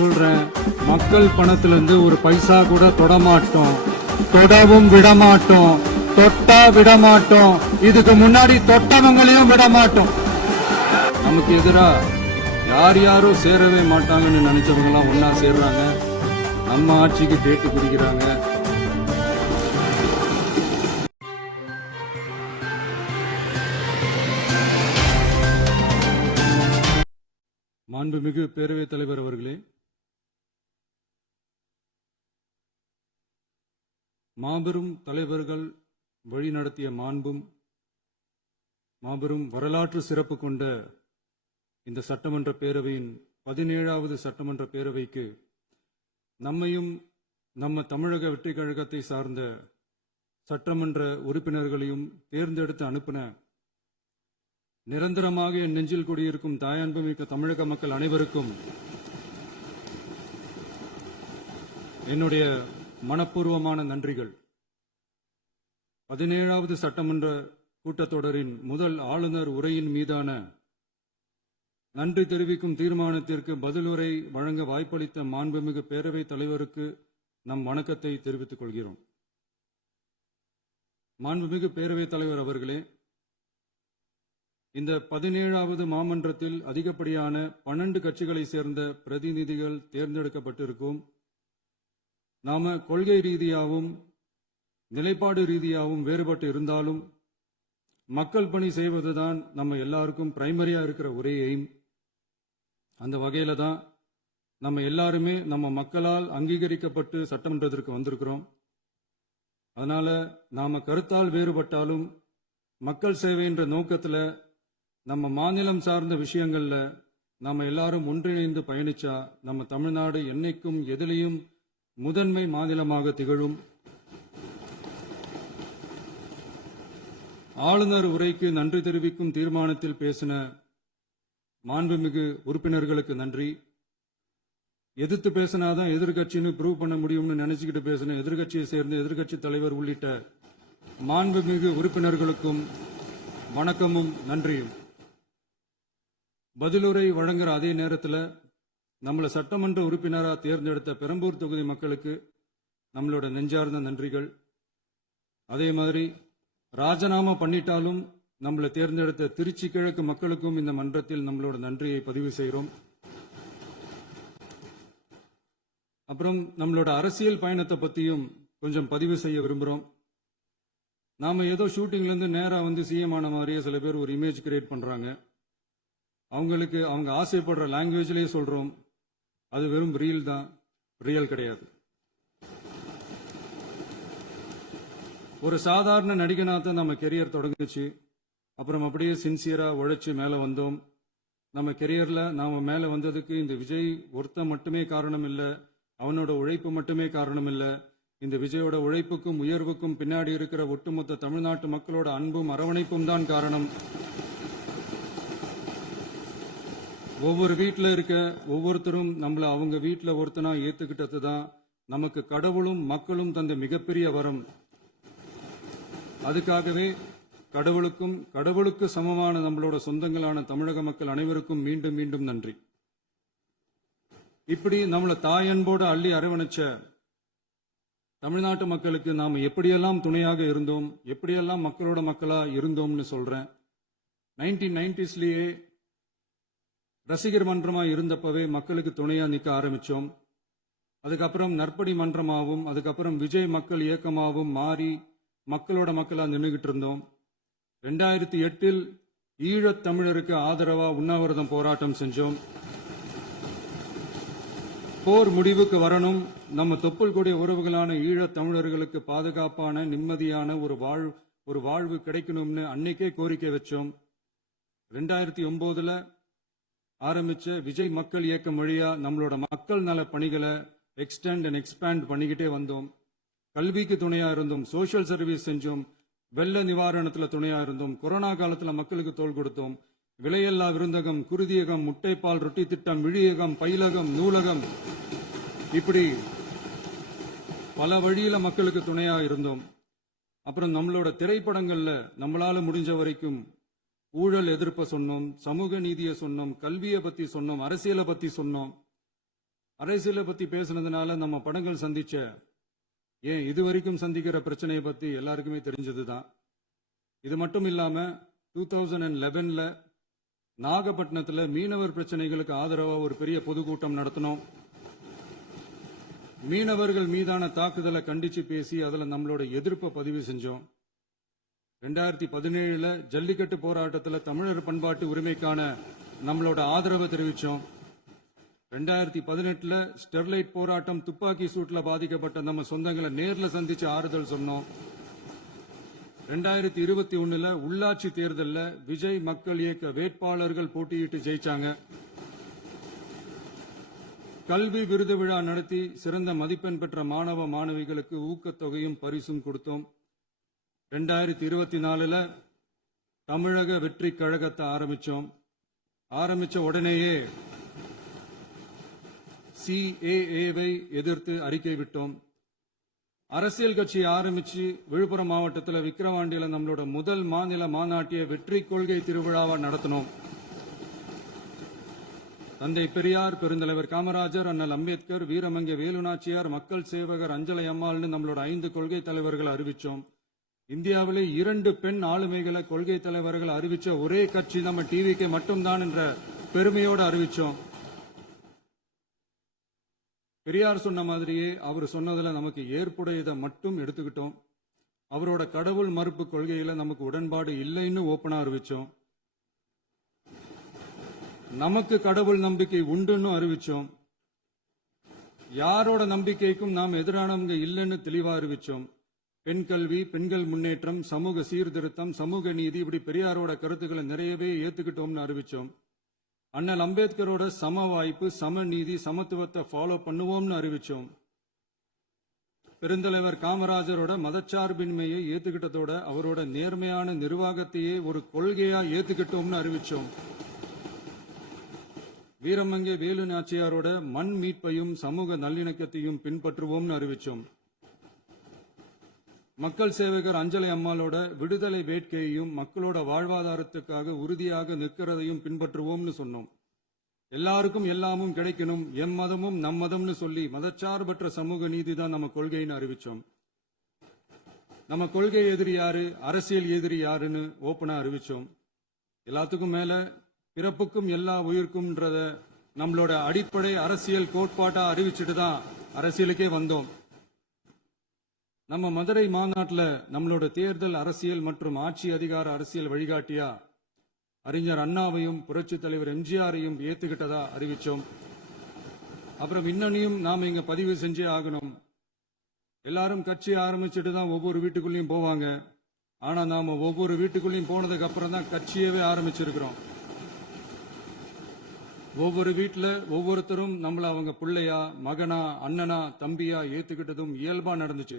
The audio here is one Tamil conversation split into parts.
சொல்றேன், மக்கள் பணத்திலிருந்து ஒரு பைசா கூட தொடமாட்டோம், தொடவும் விடமாட்டோம், தொட்டா விடமாட்டோம், இதுக்கு முன்னாடி தொட்டவங்களையும் விடமாட்டோம். நமக்கு எதிராக யார் யாரும் சேரவே மாட்டாங்கன்னு நினைச்சவங்க எல்லாம் ஒன்னா சேர்றாங்க, நம்ம ஆட்சிக்கு பேட்டு குடிக்கிறாங்க. மாண்புமிகு பேரவைத் தலைவர் அவர்களே, மாபெரும் தலைவர்கள் வழிநடத்திய மாண்பும் மாபெரும் வரலாற்று சிறப்பு கொண்ட இந்த சட்டமன்ற பேரவையின் 17வது சட்டமன்ற பேரவைக்கு நம்மையும் நம்ம தமிழக வெற்றி கழகத்தை சார்ந்த சட்டமன்ற உறுப்பினர்களையும் தேர்ந்தெடுத்து அனுப்பின நிரந்தரமாக என் நெஞ்சில் குடியிருக்கும் தாயன்புமிக்க தமிழக மக்கள் அனைவருக்கும் என்னுடைய மனப்பூர்வமான நன்றிகள். 17வது சட்டமன்ற கூட்டத்தொடரின் முதல் ஆளுநர் உரையின் மீதான நன்றி தெரிவிக்கும் தீர்மானத்திற்கு பதிலுரை வழங்க வாய்ப்பளித்த மாண்புமிகு பேரவைத் தலைவருக்கு நம் வணக்கத்தை தெரிவித்துக் கொள்கிறோம். மாண்புமிகு பேரவைத் தலைவர் அவர்களே, இந்த 17வது மாமன்றத்தில் அதிகப்படியான 12 கட்சிகளை சேர்ந்த பிரதிநிதிகள் தேர்ந்தெடுக்கப்பட்டிருக்கும். நாம கொள்கை ரீதியாகவும் நிலைப்பாடு ரீதியாகவும் வேறுபட்டு இருந்தாலும் மக்கள் பணி செய்வதுதான் நம்ம எல்லாருக்கும் பிரைமரியா இருக்கிற ஒரே எய்ம். அந்த வகையில தான் நம்ம எல்லாருமே நம்ம மக்களால் அங்கீகரிக்கப்பட்டு சட்டமன்றத்திற்கு வந்திருக்கிறோம். அதனால நாம கருத்தால் வேறுபட்டாலும் மக்கள் சேவை என்ற நோக்கத்துல நம்ம மாநிலம் சார்ந்த விஷயங்கள்ல நாம எல்லாரும் ஒன்றிணைந்து பயணிச்சா நம்ம தமிழ்நாடு என்னைக்கும் எதிலையும் முதன்மை மாநிலமாக திகழும். ஆளுநர் உரைக்கு நன்றி தெரிவிக்கும் தீர்மானத்தில் பேசின மாண்புமிகு உறுப்பினர்களுக்கு நன்றி. எதிர்த்து பேசினாதான் எதிர்கட்சின்னு ப்ரூவ் பண்ண முடியும்னு நினைச்சுக்கிட்டு பேசின எதிர்கட்சியை சேர்ந்த எதிர்கட்சி தலைவர் உள்ளிட்ட மாண்புமிகு உறுப்பினர்களுக்கும் வணக்கமும் நன்றியும். பதிலுரை வழங்குற அதே நேரத்தில் நம்மளை சட்டமன்ற உறுப்பினராக தேர்ந்தெடுத்த பெரம்பூர் தொகுதி மக்களுக்கு நம்மளோட நெஞ்சார்ந்த நன்றிகள். அதே மாதிரி ராஜினாமா பண்ணிட்டாலும் நம்மளை தேர்ந்தெடுத்த திருச்சி கிழக்கு மக்களுக்கும் இந்த மன்றத்தில் நம்மளோட நன்றியை பதிவு செய்கிறோம். அப்புறம் நம்மளோட அரசியல் பயணத்தை பற்றியும் கொஞ்சம் பதிவு செய்ய விரும்புகிறோம். நாம ஏதோ ஷூட்டிங்ல இருந்து நேரா வந்து சிஎம் ஆன மாதிரியே சில பேர் ஒரு இமேஜ் கிரியேட் பண்றாங்க. அவங்களுக்கு அவங்க ஆசைப்படுற லாங்குவேஜ்லயே சொல்றோம், அது வெறும் ரீல் தான், ரியல் கிடையாது. ஒரு சாதாரண நடிகனாக நம்ம கெரியர் தொடங்குச்சு. அப்புறம் அப்படியே சின்சியரா உழைச்சு மேல வந்தோம். நம்ம கெரியர்ல நாம மேல வந்ததுக்கு இந்த விஜய் ஒருத்தன் மட்டுமே காரணம் இல்லை, அவனோட உழைப்பு மட்டுமே காரணம் இல்லை. இந்த விஜயோட உழைப்புக்கும் உயர்வுக்கும் பின்னாடி இருக்கிற ஒட்டுமொத்த தமிழ்நாட்டு மக்களோட அன்பும் அரவணைப்பும் தான் காரணம். ஒவ்வொரு வீட்டில் இருக்க ஒவ்வொருத்தரும் நம்மள அவங்க வீட்டில் ஒருத்தனா ஏத்துக்கிட்டது தான் நமக்கு கடவுளும் மக்களும் தந்த மிகப்பெரிய வரம். அதுக்காகவே கடவுளுக்கு சமமான நம்மளோட சொந்தங்களான தமிழக மக்கள் அனைவருக்கும் மீண்டும் மீண்டும் நன்றி. இப்படி நம்மள தாயன்போடு அள்ளி அரவணைச்ச தமிழ்நாட்டு மக்களுக்கு நாம் எப்படியெல்லாம் துணையாக இருந்தோம், எப்படியெல்லாம் மக்களோட மக்களா இருந்தோம்னு சொல்றேன். 1990ஸ்லயே ரசிகர் மன்றமா இருந்தப்பவே மக்களுக்கு துணையா நிற்க ஆரம்பிச்சோம். அதுக்கப்புறம் நற்படி மன்றமாகவும் அதுக்கப்புறம் விஜய் மக்கள் இயக்கமாகவும் மாறி மக்களோட மக்களா நின்றுகிட்டு இருந்தோம். 2008 ஈழத் தமிழருக்கு ஆதரவா உண்ணாவிரதம் போராட்டம் செஞ்சோம். போர் முடிவுக்கு வரணும், நம்ம தொப்புள் கூடிய உறவுகளான ஈழத் தமிழர்களுக்கு பாதுகாப்பான நிம்மதியான ஒரு வாழ்வு கிடைக்கணும்னு அன்னைக்கே கோரிக்கை வச்சோம். 2009 ஆரம்பிச்ச விஜய் மக்கள் இயக்கம் வழியா நம்மளோட மக்கள் நல பணிகளை எக்ஸ்டெண்ட் அண்ட் எக்ஸ்பேண்ட் பண்ணிக்கிட்டே வந்தோம். கல்விக்கு துணையா இருந்தோம், சோசியல் சர்வீஸ் செஞ்சோம், வெள்ள நிவாரணத்துல துணையா இருந்தோம், கொரோனா காலத்துல மக்களுக்கு தோள் கொடுத்தோம். விலையில்லா விருந்தகம், குருதியகம், முட்டைப்பால் ரொட்டி திட்டம், விழியகம், பயிலகம், நூலகம், இப்படி பல வழியில மக்களுக்கு துணையா இருந்தோம். அப்புறம் நம்மளோட திரைப்படங்கள்ல நம்மளால முடிஞ்ச வரைக்கும் ஊழல் எதிர்ப்ப சொன்னோம், சமூக நீதியை சொன்னோம், கல்வியை பத்தி சொன்னோம், அரசியலை பத்தி சொன்னோம். அரசியலை பத்தி பேசுனதுனால நம்ம படங்கள் சந்திச்ச ஏன் இதுவரைக்கும் சந்திக்கிற பிரச்சனையை பத்தி எல்லாருக்குமே தெரிஞ்சதுதான். இது மட்டும் இல்லாம 2011ல நாகப்பட்டினத்துல மீனவர் பிரச்சனைகளுக்கு ஆதரவா ஒரு பெரிய பொதுக்கூட்டம் நடத்தினோம். மீனவர்கள் மீதான தாக்குதலை கண்டிச்சு பேசி அதுல நம்மளோட எதிர்ப்பை பதிவு செஞ்சோம். 2017ல ஜல்லிக்கட்டு போராட்டத்துல தமிழர் பண்பாட்டு உரிமைக்கான நம்மளோட ஆதரவை தெரிவிச்சோம். 2018ல ஸ்டெர்லைட் போராட்டம் துப்பாக்கி சூட்ல பாதிக்கப்பட்ட நம்ம சொந்தங்களை நேர்ல சந்திச்சு ஆறுதல் சொன்னோம். 2021ல உள்ளாட்சி தேர்தல்ல விஜய் மக்கள் இயக்க வேட்பாளர்கள் போட்டியிட்டு ஜெயிச்சாங்க. கல்வி விருது விழா நடத்தி சிறந்த மதிப்பெண் பெற்ற மாணவ மாணவிகளுக்கு ஊக்கத்தொகையும் பரிசும் கொடுத்தோம். 2024ல தமிழக வெற்றி கழகத்தை ஆரம்பிச்ச உடனேயே CAA-வை எதிர்த்து அறிக்கை விட்டோம். அரசியல் கட்சியை ஆரம்பிச்சு விழுப்புரம் மாவட்டத்தில் விக்கிரவாண்டியில நம்மளோட முதல் மாநில மாநாட்டிய வெற்றி கொள்கை திருவிழாவை நடத்தினோம். தந்தை பெரியார், பெருந்தலைவர் காமராஜர், அண்ணல் அம்பேத்கர், வீரமங்கை வேலுநாச்சியார், மக்கள் சேவகர் அஞ்சலை அம்மாள்னு நம்மளோட 5 கொள்கை தலைவர்களை அறிவிச்சோம். இந்தியாவிலே 2 பெண் ஆளுமைகளை கொள்கை தலைவர்கள் அறிவிச்ச ஒரே கட்சி நம்ம டிவிக்கு மட்டும்தான் என்ற பெருமையோடு அறிவிச்சோம். பெரியார் சொன்ன மாதிரியே அவர் சொன்னதுல நமக்கு ஏற்புடையதை மட்டும் எடுத்துக்கிட்டோம். அவரோட கடவுள் மறுப்பு கொள்கையில நமக்கு உடன்பாடு இல்லைன்னு ஓப்பனா அறிவிச்சோம். நமக்கு கடவுள் நம்பிக்கை உண்டுன்னு அறிவிச்சோம். யாரோட நம்பிக்கைக்கும் நாம் எதிரானவங்க இல்லைன்னு தெளிவா அறிவிச்சோம். பெண் கல்வி, பெண்கள் முன்னேற்றம், சமூக சீர்திருத்தம், சமூக நீதி, இப்படி பெரியாரோட கருத்துக்களை நிறையவே ஏத்துக்கிட்டோம்னு அறிவிச்சோம். அண்ணல் அம்பேத்கரோட சம வாய்ப்பு, சம நீதி, சமத்துவத்தை ஃபாலோ பண்ணுவோம்னு அறிவிச்சோம். பெருந்தலைவர் காமராஜரோட மதச்சார்பின்மையை ஏத்துக்கிட்டதோட அவரோட நேர்மையான நிர்வாகத்தையே ஒரு கொள்கையா ஏத்துக்கிட்டோம்னு அறிவிச்சோம். வீரமங்கை வேலு நாச்சியாரோட மண் மீட்பையும் சமூக நல்லிணக்கத்தையும் பின்பற்றுவோம்னு அறிவிச்சோம். மக்கள் சேவகர் அஞ்சலை அம்மாளோட விடுதலை வேட்கையையும் மக்களோட வாழ்வாதாரத்துக்காக உறுதியாக நிற்கிறதையும் பின்பற்றுவோம்னு சொன்னோம். எல்லாருக்கும் எல்லாமும் கிடைக்கணும், எம் மதமும் நம் மதம்னு சொல்லி மதச்சார்பற்ற சமூக நீதி தான் நம்ம கொள்கைன்னு அறிவிச்சோம். நம்ம கொள்கை எதிரி யாரு, அரசியல் எதிரி யாருன்னு ஓப்பனா அறிவிச்சோம். எல்லாத்துக்கும் மேல பிறப்புக்கும் எல்லா உயிருக்கும்ன்றத நம்மளோட அடிப்படை அரசியல் கோட்பாட்டா அறிவிச்சுட்டு தான் அரசியலுக்கே வந்தோம். நம்ம மதுரை மாநாட்டில் நம்மளோட தேர்தல் அரசியல் மற்றும் ஆட்சி அதிகார அரசியல் வழிகாட்டியா அறிஞர் அண்ணாவையும் புரட்சி தலைவர் எம்ஜிஆரையும் ஏத்துக்கிட்டதா அறிவிச்சோம். அப்புறம் இன்னனையும் நாம இங்க பதிவு செஞ்சே ஆகணும். எல்லாரும் கட்சி ஆரம்பிச்சுட்டு தான் ஒவ்வொரு வீட்டுக்குள்ளேயும் போவாங்க. ஆனா நாம ஒவ்வொரு வீட்டுக்குள்ளேயும் போனதுக்கு அப்புறம் தான் கட்சியவே ஆரம்பிச்சிருக்கிறோம். ஒவ்வொரு வீட்டுல ஒவ்வொருத்தரும் நம்மள அவங்க பிள்ளையா, மகனா, அண்ணனா, தம்பியா ஏத்துக்கிட்டதும் இயல்பா நடந்துச்சு.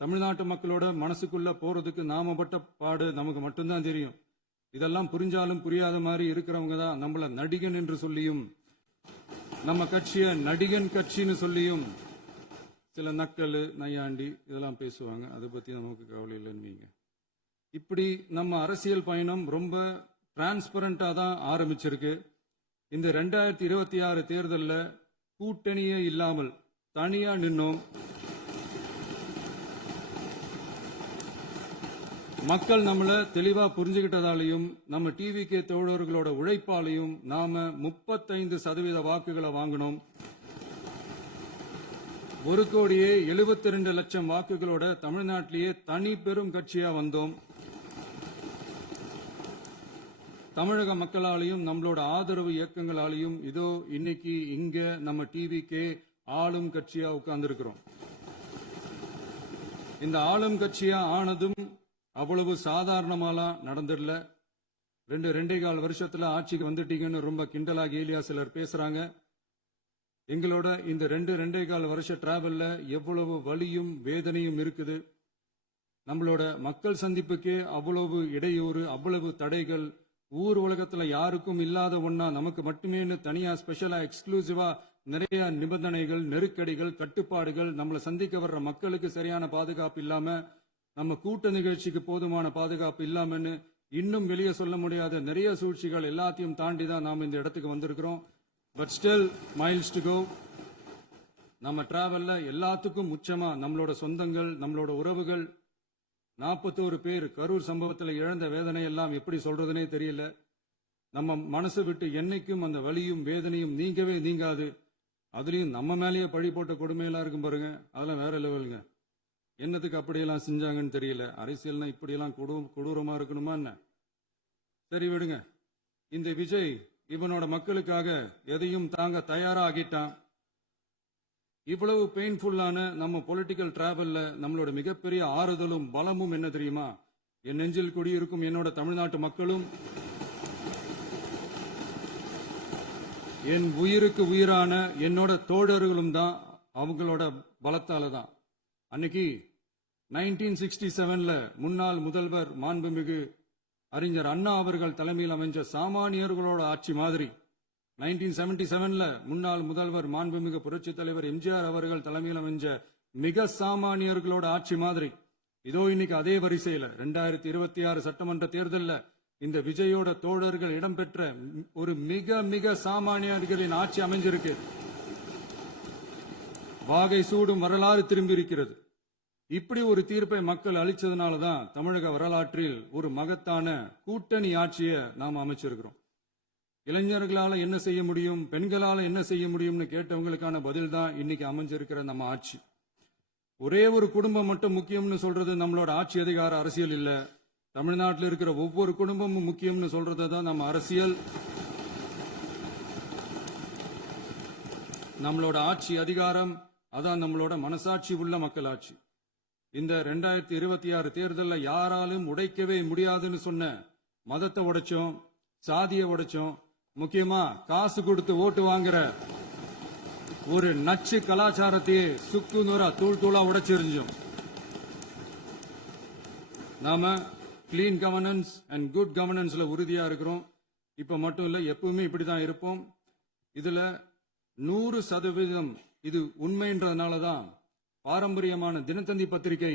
தமிழ்நாட்டு மக்களோட மனசுக்குள்ள போறதுக்கு நாம பட்ட பாடு நமக்கு மட்டும்தான் தெரியும். இதெல்லாம் புரிஞ்சாலும் புரியாத மாதிரி இருக்கிறவங்க தான் நம்மள நடிகன் என்று சொல்லியும் நம்ம கட்சிய நடிகன் கட்சின்னு சொல்லியும் சில நக்கல், நையாண்டி இதெல்லாம் பேசுவாங்க. அதை பத்தி நமக்கு கவலை இல்லைன்னு. இப்படி நம்ம அரசியல் பயணம் ரொம்ப டிரான்ஸ்பரண்டா தான் ஆரம்பிச்சிருக்கு. இந்த 2026 தேர்தலில் கூட்டணியே இல்லாமல் தனியா நின்னோம். மக்கள் நம்மள தெளிவா புரிஞ்சுகிட்டதாலையும் நம்ம டிவிக்கு தோழர்களோட உழைப்பாலையும் நாம 35% வாக்குகளை வாங்கினோம். 1,72,00,000 வாக்குகளோட தமிழ்நாட்டிலேயே தனி பெரும் கட்சியா வந்தோம். தமிழக மக்களாலையும் நம்மளோட ஆதரவு இயக்கங்களாலையும் இதோ இன்னைக்கு இங்க நம்ம டிவிக்கே ஆளும் கட்சியா உட்கார்ந்துருக்கிறோம். இந்த ஆளும் கட்சியா ஆனதும் அவ்வளவு சாதாரணமாலாம் நடந்துடல. 2.25 வருஷத்துல ஆட்சிக்கு வந்துட்டீங்கன்னு ரொம்ப கிண்டலா கேலியா சிலர் பேசுறாங்க. எங்களோட இந்த 2.25 வருஷ டிராவல்ல எவ்வளவு வலியும் வேதனையும் இருக்குது. நம்மளோட மக்கள் சந்திப்புக்கே அவ்வளவு இடையூறு, அவ்வளவு தடைகள், ஊர் உலகத்துல யாருக்கும் இல்லாத ஒன்னா நமக்கு மட்டுமேன்னு தனியா ஸ்பெஷலா எக்ஸ்க்ளூசிவா நிறைய நிபந்தனைகள், நெருக்கடிகள், கட்டுப்பாடுகள், நம்மளை சந்திக்க வர்ற மக்களுக்கு சரியான பாதுகாப்பு இல்லாம, நம்ம கூட்ட நிகழ்ச்சிக்கு போதுமான பாதுகாப்பு இல்லாமன்னு இன்னும் வெளியே சொல்ல முடியாத நிறைய சூழ்ச்சிகள் எல்லாத்தையும் தாண்டி தான் நாம் இந்த இடத்துக்கு வந்திருக்கிறோம். But still miles to go. நம்ம டிராவல்ல எல்லாத்துக்கும் உச்சமா நம்மளோட சொந்தங்கள், நம்மளோட உறவுகள், 41 பேர் கரூர் சம்பவத்தில் இழந்த வேதனை எல்லாம் எப்படி சொல்றதுனே தெரியல. நம்ம மனசு விட்டு என்னைக்கும் அந்த வலியும் வேதனையும் நீங்கவே நீங்காது. அதுலயும் நம்ம மேலேயே பழி போட்ட கொடுமையெல்லாம் இருக்கும் பாருங்க, அதெல்லாம் வேற லெவலுங்க. என்னத்துக்கு அப்படியெல்லாம் செஞ்சாங்கன்னு தெரியல. அரசியல்னா இப்படியெல்லாம் கொடூரமா இருக்கணுமா என்ன? சரி விடுங்க. இந்த விஜய் இவனோட மக்களுக்காக எதையும் தாங்க தயாரா ஆகிட்டான். இவ்வளவு பெயின்ஃபுல்லான நம்ம பொலிட்டிக்கல் டிராவல்ல நம்மளோட மிகப்பெரிய ஆறுதலும் பலமும் என்ன தெரியுமா? என் நெஞ்சில் குடியிருக்கும் என்னோட தமிழ்நாட்டு மக்களும், என் உயிருக்கு உயிரான என்னோட தோழர்களும் தான். அவங்களோட பலத்தால தான். அன்னைக்கு 1967ல முன்னாள் முதல்வர் மாண்புமிகு அறிஞர் அண்ணா அவர்கள் தலைமையில் அமைஞ்ச சாமானியர்களோட ஆட்சி மாதிரி, 1977ல முன்னாள் முதல்வர் மாண்புமிகு புரட்சி தலைவர் எம்ஜிஆர் அவர்கள் தலைமையில் அமைஞ்ச மிக சாமானியர்களோட ஆட்சி மாதிரி, இதோ இன்னைக்கு அதே வரிசையில 2026 சட்டமன்ற தேர்தலில் இந்த விஜயோட தோழர்கள் இடம்பெற்ற ஒரு மிக மிக சாமானியர்களின் ஆட்சி அமைஞ்சிருக்கு. வாகை சூடும் வரலாறு திரும்பி இருக்கிறது. இப்படி ஒரு தீர்ப்பை மக்கள் அளிச்சதுனாலதான் தமிழக வரலாற்றில் ஒரு மகத்தான கூட்டணி ஆட்சியை நாம் அமைச்சிருக்கிறோம். இளைஞர்களால என்ன செய்ய முடியும், பெண்களால என்ன செய்ய முடியும்னு கேட்டவங்களுக்கான பதில் தான் இன்னைக்கு அமைஞ்சிருக்கிற நம்ம ஆட்சி. ஒரே ஒரு குடும்பம் மட்டும் முக்கியம்னு சொல்றது நம்மளோட ஆட்சி அதிகார அரசியல் இல்ல. தமிழ்நாட்டில் இருக்கிற ஒவ்வொரு குடும்பமும் முக்கியம்னு சொல்றது தான் நம்ம அரசியல். நம்மளோட ஆட்சி அதிகாரம் அதான் நம்மளோட மனசாட்சி உள்ள மக்களாட்சி. இந்த 2026 தேர்தலில் யாராலும் உடைக்கவே முடியாதுன்னு சொன்ன மதத்தை உடைச்சோம், சாதியை உடைச்சோம், முக்கியமா காசு கொடுத்து ஓட்டு வாங்குற ஒரு நச்சு கலாச்சாரத்தையே சுக்கு நூறா தூள் தூளா உடைச்சிருந்தோம். நாம கிளீன் கவர்னன்ஸ் அண்ட் குட் கவர்னன்ஸ்ல உறுதியா இருக்கிறோம். இப்ப மட்டும் இல்ல, எப்பவுமே இப்படிதான் இருப்போம். இதுல 100% இது உண்மைன்றதுனாலதான் பாரம்பரியமான தினத்தந்தி பத்திரிகை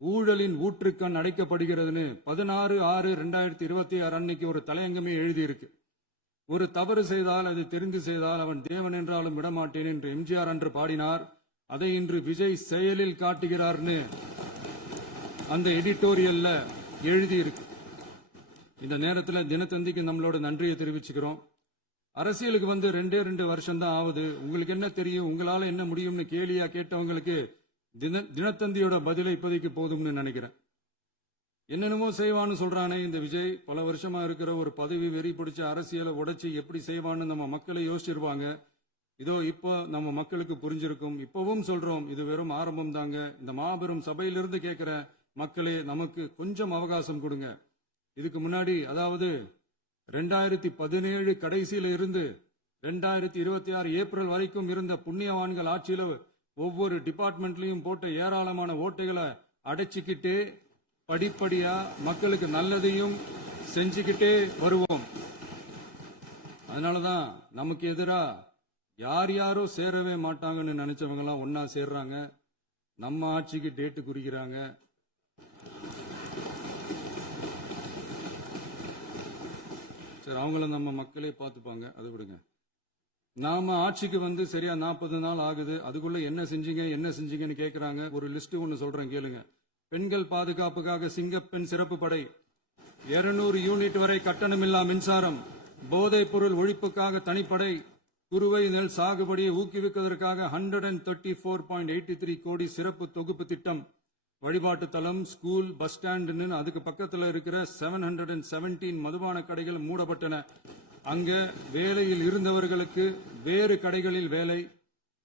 ஊழலின் ஊற்றுக்கண் அடைக்கப்படுகிறதுன்னு 16/6/2026 அன்னைக்கு ஒரு தலையங்கமே எழுதியிருக்கு. ஒரு தவறு செய்தால் அது தெரிந்து செய்தால் அவன் தேவன் என்றாலும் விடமாட்டேன் என்று எம்ஜிஆர் அன்று பாடினார். அதை இன்று விஜய் செயலில் காட்டுகிறார்னு அந்த எடிட்டோரியல்ல எழுதியிருக்கு. இந்த நேரத்தில் தினத்தந்திக்கு நம்மளோட நன்றியை தெரிவிச்சுக்கிறோம். அரசியலுக்கு வந்து 2 வருஷம் தான் ஆகுது. உங்களுக்கு என்ன தெரியும், உங்களால என்ன முடியும்னு கேலியா கேட்டவங்களுக்கு தினத்தந்தியோட பதிலை இப்போதைக்கு போதும்னு நினைக்கிறேன். என்னென்னமோ செய்வான்னு சொல்றானே இந்த விஜய், பல வருஷமா இருக்கிற ஒரு பதவி வெறி பிடிச்ச அரசியலை உடைச்சி எப்படி செய்வான்னு நம்ம மக்களை யோசிச்சிருவாங்க. இதோ இப்போ நம்ம மக்களுக்கு புரிஞ்சிருக்கும். இப்பவும் சொல்றோம், இது வெறும் ஆரம்பம் தாங்க. இந்த மாபெரும் சபையிலிருந்து கேட்கிற மக்களே, நமக்கு கொஞ்சம் அவகாசம் கொடுங்க. இதுக்கு முன்னாடி, அதாவது 2017 கடைசியில இருந்து 2026 ஏப்ரல் வரைக்கும் இருந்த புண்ணியவான்கள் ஆட்சியில ஒவ்வொரு டிபார்ட்மெண்ட்லயும் போட்ட ஏராளமான ஓட்டைகளை அடைச்சிக்கிட்டே படிப்படியா மக்களுக்கு நல்லதையும் செஞ்சுக்கிட்டே வருவோம். அதனாலதான் நமக்கு எதிரா யார் யாரோ சேரவே மாட்டாங்கன்னு நினைச்சவங்க எல்லாம் ஒன்னா சேர்றாங்க. நம்ம ஆட்சிக்கு டேட்டு குறிக்கிறாங்க. சரி, அவங்கள நம்ம மக்களே பார்த்துப்பாங்க, அதை விடுங்க. நாம ஆட்சிக்கு வந்து சரியா 40 நாள் ஆகுது. அதுக்குள்ள என்ன செஞ்சீங்கன்னு கேட்கிறாங்க. ஒரு லிஸ்ட் ஒன்னு சொல்றேன் கேளுங்க. பெண்கள் பாதுகாப்புக்காக சிங்கப்பெண் சிறப்பு படை, 200 யூனிட் வரை கட்டணமில்லா மின்சாரம், போதைப் பொருள் ஒழிப்புக்காக தனிப்படை, குறுவை நெல் சாகுபடியை ஊக்குவிப்பதற்காக 134.83 கோடி சிறப்பு தொகுப்பு திட்டம், வழிபாட்டு தலம், ஸ்கூல், பஸ் ஸ்டாண்டுன்னு அதுக்கு பக்கத்தில் இருக்கிற 717 மதுபான கடைகள் மூடப்பட்டன. அங்க வேலையில் இருந்தவர்களுக்கு வேறு கடைகளில் வேலை,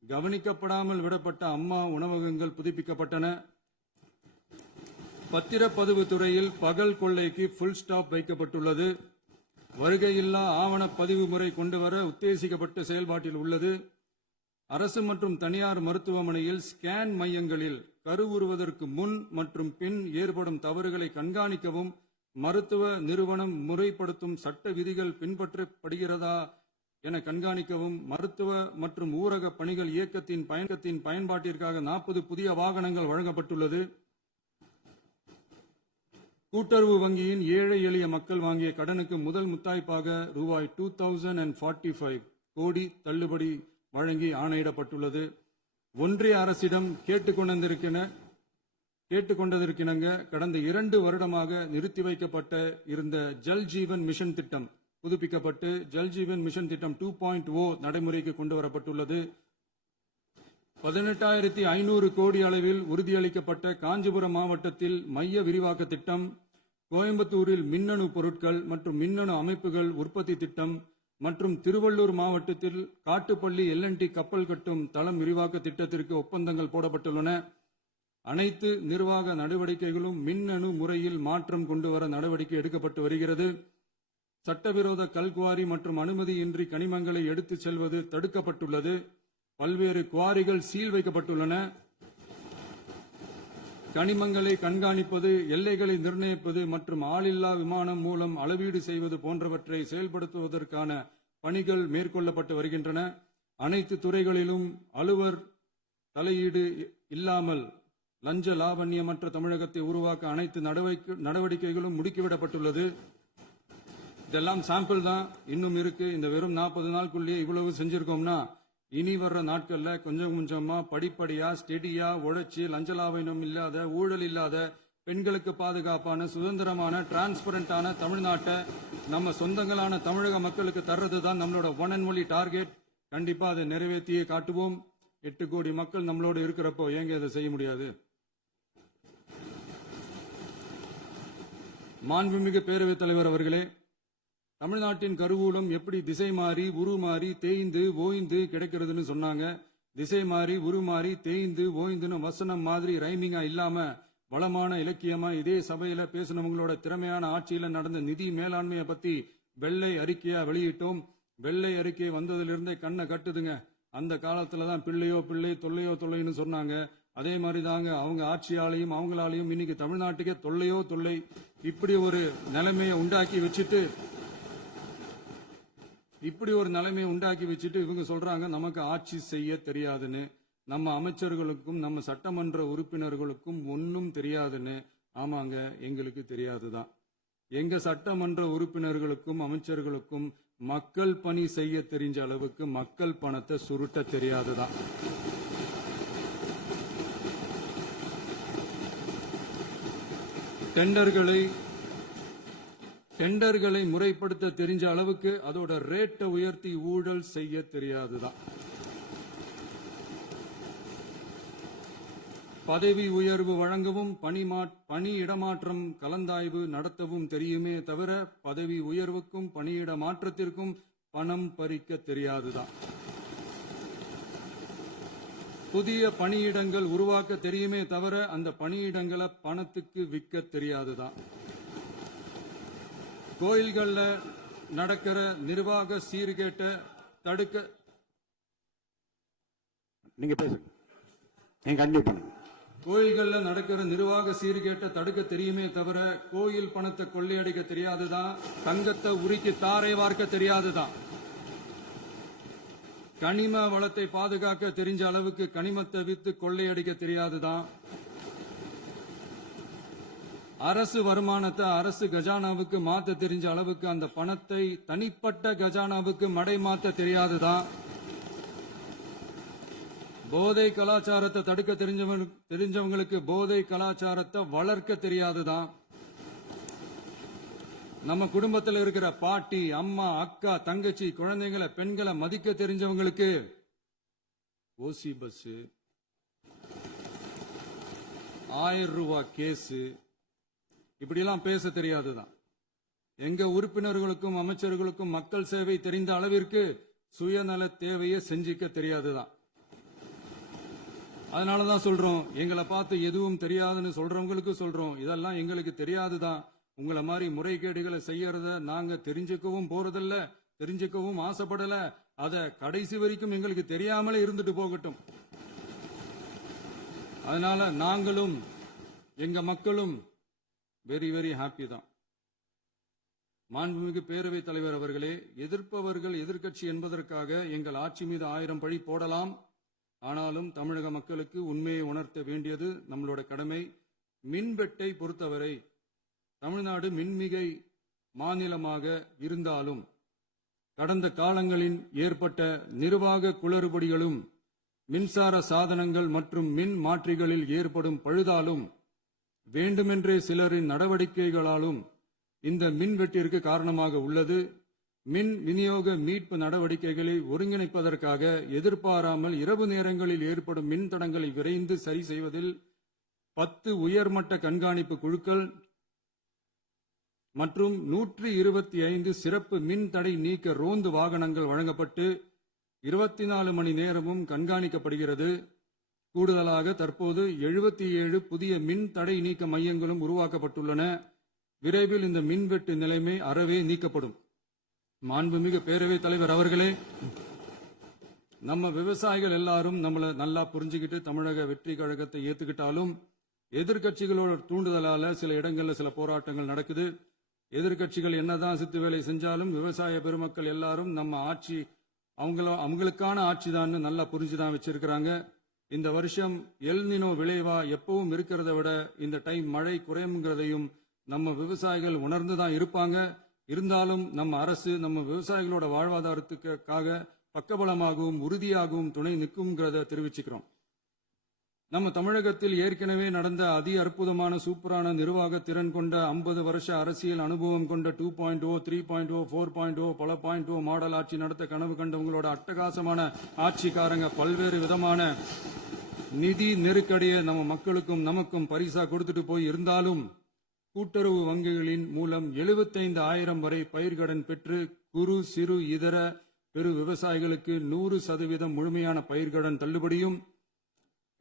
கவனிக்கப்படாமல் விடப்பட்ட அம்மா உணவகங்கள் புதுப்பிக்கப்பட்டன. பத்திரப்பதிவு துறையில் பகல் கொள்ளைக்கு புல் ஸ்டாப் வைக்கப்பட்டுள்ளது. வருகையில்லா ஆவண பதிவு முறை கொண்டுவர உத்தேசிக்கப்பட்ட செயல்பாட்டில் உள்ளது. அரசு மற்றும் தனியார் மருத்துவமனையில் ஸ்கேன் மையங்களில் கருவுறுவதற்கு முன் மற்றும் பின் ஏற்படும் தவறுகளை கண்காணிக்கவும், மருத்துவ நிறுவனம் முறைப்படுத்தும் சட்ட விதிகள் பின்பற்றப்படுகிறதா என கண்காணிக்கவும், மருத்துவ மற்றும் ஊரக பணிகள் இயக்கத்தின் பயன்பாட்டிற்காக 40 புதிய வாகனங்கள் வழங்கப்பட்டுள்ளது. கூட்டுறவு வங்கியின் ஏழை எளிய மக்கள் வாங்கிய கடனுக்கு முதல் முத்தாய்ப்பாக ரூபாய் 2045 கோடி தள்ளுபடி வழங்கி ஆணையிடப்பட்டுள்ளது. ஒன்றிய அரசிடம் கேட்டுக்கொண்டதற்கிணங்க கடந்த 2 வருடமாக நிறுத்தி வைக்கப்பட்ட இருந்த ஜல் ஜீவன் மிஷன் திட்டம் புதுப்பிக்கப்பட்டு ஜல் ஜீவன் மிஷன் திட்டம் 2.0 நடைமுறைக்கு கொண்டு வரப்பட்டுள்ளது. 18,500 கோடி அளவில் உறுதியளிக்கப்பட்ட காஞ்சிபுரம் மாவட்டத்தில் மைய விரிவாக்க திட்டம், கோயம்புத்தூரில் மின்னணு பொருட்கள் மற்றும் மின்னணு அமைப்புகள் உற்பத்தி திட்டம் மற்றும் திருவள்ளூர் மாவட்டத்தில் காட்டுப்பள்ளி LNT கப்பல் கட்டும் தளம் விரிவாக்க திட்டத்திற்கு ஒப்பந்தங்கள் போடப்பட்டுள்ளன. அனைத்து நிர்வாக நடவடிக்கைகளும் மின்னணு முறையில் மாற்றம் கொண்டு வர நடவடிக்கை எடுக்கப்பட்டு வருகிறது. சட்டவிரோத கல்குவாரி மற்றும் அனுமதியின்றி கனிமங்களை எடுத்துச் செல்வது தடுக்கப்பட்டுள்ளது. பல்வேறு குவாரிகள் சீல் வைக்கப்பட்டுள்ளன. கனிமங்களை கண்காணிப்பது, எல்லைகளை நிர்ணயிப்பது மற்றும் ஆளில்லா விமானம் மூலம் அளவீடு செய்வது போன்றவற்றை செயல்படுத்துவதற்கான பணிகள் மேற்கொள்ளப்பட்டு வருகின்றன. அனைத்து துறைகளிலும் அலுவலர் தலையீடு இல்லாமல் லஞ்ச லாவண்யமற்ற தமிழகத்தை உருவாக்க அனைத்து நடவடிக்கைகளும் முடுக்கிவிடப்பட்டுள்ளது. இதெல்லாம் சாம்பிள் தான், இன்னும் இருக்கு. இந்த வெறும் 40 நாளுக்குள்ளேயே இவ்வளவு செஞ்சிருக்கோம்னா இனி வர்ற நாட்கள்ல கொஞ்சம் கொஞ்சமா படிப்படியா ஸ்டெடியா உழைச்சி லஞ்ச லாவண்யம் இல்லாத, ஊழல் இல்லாத, பெண்களுக்கு பாதுகாப்பான, சுதந்திரமான, டிரான்ஸ்பரண்டான தமிழ்நாட்டை நம்ம சொந்தங்களான தமிழக மக்களுக்கு தர்றது தான் நம்மளோட ஒன் அண்ட் ஒன்லி டார்கெட். கண்டிப்பா அதை நிறைவேற்றியே காட்டுவோம். 8 கோடி மக்கள் நம்மளோட இருக்கிறப்போ ஏங்க இதை செய்ய முடியாது? மாண்புமிகு பேரவைத் தலைவர் அவர்களே, தமிழ்நாட்டின் கருவூலம் எப்படி திசை மாறி உருமாறி தேய்ந்து ஓய்ந்து கிடைக்கிறதுன்னு சொன்னாங்க. திசை மாறி உருமாறி தேய்ந்து ஓய்ந்துன்னு வசனம் மாதிரி ரைமிங்கா இல்லாம வளமான இலக்கியமா இதே சபையில பேசினவங்களோட திறமையான ஆட்சியில நடந்த நிதி மேலாண்மையை பத்தி வெள்ளை அறிக்கையா வெளியிட்டோம். வெள்ளை அறிக்கை வந்ததிலிருந்தே கண்ணை கட்டுதுங்க. அந்த காலத்துலதான் பிள்ளையோ பிள்ளை தொல்லையோ தொல்லைன்னு சொன்னாங்க. அதே மாதிரி தாங்க அவங்க ஆட்சியாலையும் அவங்களாலையும் இன்னைக்கு தமிழ்நாட்டுக்கே தொல்லையோ தொல்லை. இப்படி ஒரு நிலைமையை உண்டாக்கி வச்சுட்டு இவங்க சொல்றாங்க நமக்கு ஆட்சி செய்ய தெரியாதுன்னு. நம்ம அமைச்சர்களுக்கும் நம்ம சட்டமன்ற உறுப்பினர்களுக்கும் ஒன்னும் தெரியாதுன்னு. ஆமாங்க, எங்களுக்கு தெரியாதுதான். எங்க சட்டமன்ற உறுப்பினர்களுக்கும் அமைச்சர்களுக்கும் மக்கள் பணி செய்ய தெரிஞ்ச அளவுக்கு மக்கள் பணத்தை சுருட்ட தெரியாதுதான். டெண்டர்களை முறைப்படுத்த தெரிஞ்ச அளவுக்கு அதோட ரேட்டை உயர்த்தி ஊழல் செய்ய தெரியாதுதான். பதவி உயர்வு வழங்கவும் பணி இடமாற்றம் கலந்தாய்வு நடத்தவும் தெரியுமே தவிர பதவி உயர்வுக்கும் பணியிட மாற்றத்திற்கும் பணம் பறிக்க தெரியாதுதான். புதிய பணியிடங்கள் உருவாக்க தெரியுமே தவிர அந்த பணியிடங்களை பணத்துக்கு விற்க தெரியாதுதான். கோயில்கள்ல நடக்கிற நிர்வாக சீர்கேட்டை தடுக்க நீங்க பேசுங்க, நீங்க கண்டிப்பா பண்ணுங்க. கோயில்கள்ல நடக்கிற நிர்வாக சீர்கேட்டை தடுக்க தெரியுமே தவிர கோயில் பணத்தை கொள்ளையடிக்க தெரியாதுதான். தங்கத்தை உருக்கி தாரை வார்க்க தெரியாதுதான். கனிம வளத்தை பாதுகாக்க தெரிஞ்ச அளவுக்கு கனிமத்தை வித்து கொள்ளையடிக்க தெரியாதுதான். அரசு வருமானத்தை அரசு கஜானாவுக்கு மாத்த தெரிஞ்ச அளவுக்கு அந்த பணத்தை தனிப்பட்ட கஜானாவுக்கு மடை மாத்த தெரியாதுதான். போதை கலாச்சாரத்தை தடுக்க தெரிஞ்சவங்களுக்கு போதை கலாச்சாரத்தை வளர்க்க தெரியாதுதான். நம்ம குடும்பத்தில் இருக்கிற பாட்டி, அம்மா, அக்கா, தங்கச்சி, குழந்தைங்களை, பெண்களை மதிக்க தெரிஞ்சவங்களுக்கு ஓசி பஸ், 1000 ரூபாய் கேஸ், இப்படிலாம் பேச தெரியாதுதான். எங்க உறுப்பினர்களுக்கும் அமைச்சர்களுக்கும் மக்கள் சேவை தெரிந்த அளவிற்கு சுயநல தேவையை செஞ்சிக்க தெரியாதுதான். அதனாலதான் சொல்றோம், எங்களை பார்த்து எதுவும் தெரியாதுன்னு சொல்றவங்களுக்கு சொல்றோம், இதெல்லாம் எங்களுக்கு தெரியாதுதான். உங்களை மாதிரி முறைகேடுகளை செய்யறத நாங்க தெரிஞ்சுக்கவும் போறதில்ல, தெரிஞ்சுக்கவும் ஆசைப்படல. அத கடைசி வரைக்கும் எங்களுக்கு தெரியாமலே இருந்துட்டு போகட்டும். அதனால நாங்களும் எங்க மக்களும் வெரி வெரி ஹாப்பி தான். மாண்புமிகு பேரவைத் தலைவர் அவர்களே, எதிர்ப்பவர்கள் எதிர்க்கட்சி என்பதற்காக எங்கள் ஆட்சி மீது 1000 பழி போடலாம். ஆனாலும் தமிழக மக்களுக்கு உண்மையை உணர்த்த வேண்டியது நம்மளோட கடமை. மின்வெட்டை பொறுத்தவரை தமிழ்நாடு மின்மிகை மாநிலமாக இருந்தாலும் கடந்த காலங்களில் ஏற்பட்ட நிர்வாக குளறுபடிகளும் மின்சார சாதனங்கள் மற்றும் மின் மாற்றிகளில் ஏற்படும் பழுதாலும் வேண்டுமென்றே சிலரின் நடவடிக்கைகளாலும் இந்த மின்வெட்டிற்கு காரணமாக உள்ளது. மின் விநியோக மீட்பு நடவடிக்கைகளை ஒருங்கிணைப்பதற்காக எதிர்பாராமல் இரவு நேரங்களில் ஏற்படும் மின் தடங்களை விரைந்து சரி செய்வதில் 10 உயர்மட்ட கண்காணிப்பு குழுக்கள் மற்றும் 125 சிறப்பு மின் தடை நீக்க ரோந்து வாகனங்கள் வழங்கப்பட்டு 24 மணி நேரமும் கண்காணிக்கப்படுகிறது. கூடுதலாக தற்போது 77 புதிய மின் தடை நீக்க மையங்களும் உருவாக்கப்பட்டுள்ளன. விரைவில் இந்த மின்வெட்டு நிலைமை அறவே நீக்கப்படும். மாண்புமிகு பேரவைத் தலைவர் அவர்களே, நம்ம விவசாயிகள் எல்லாரும் நம்மளை நல்லா புரிஞ்சுக்கிட்டு தமிழக வெற்றி கழகத்தை ஏத்துக்கிட்டாலும் எதிர்க்கட்சிகளோட தூண்டுதலால சில இடங்கள்ல சில போராட்டங்கள் நடக்குது. எதிர்க்கட்சிகள் என்னதான் சித்து வேலை செஞ்சாலும் விவசாய பெருமக்கள் எல்லாரும் நம்ம ஆட்சி அவங்களுக்கான ஆட்சி தான் நல்லா புரிஞ்சுதான் வச்சிருக்கிறாங்க. இந்த வருஷம் எல்னினோ விளைவா எப்பவும் இருக்கிறத விட இந்த டைம் மழை குறையுங்கிறதையும் நம்ம விவசாயிகள் உணர்ந்துதான் இருப்பாங்க. இருந்தாலும் நம்ம அரசு நம்ம விவசாயிகளோட வாழ்வாதாரத்துக்காக பக்கபலமாகவும் உறுதியாகவும் துணை நிற்கும்ங்கிறத தெரிவிச்சுக்கிறோம். நம்ம தமிழகத்தில் ஏற்கனவே நடந்த அதி அற்புதமான சூப்பரான நிர்வாக திறன் கொண்ட 50 வருஷ அரசியல் அனுபவம் கொண்ட 2.0, 3.0, 4.0 பல 0.0 மாடல் ஆட்சி நடத்த கனவு கண்டவங்களோட அட்டகாசமான ஆட்சிக்காரங்க பல்வேறு விதமான நிதி நெருக்கடியை நம்ம மக்களுக்கும் நமக்கும் பரிசா கொடுத்துட்டு போய் இருந்தாலும் கூட்டுறவு வங்கிகளின் மூலம் 75,000 வரை பயிர்கடன் பெற்று குறு சிறு இதர பெரு விவசாயிகளுக்கு 100% முழுமையான பயிர்கடன் தள்ளுபடியும்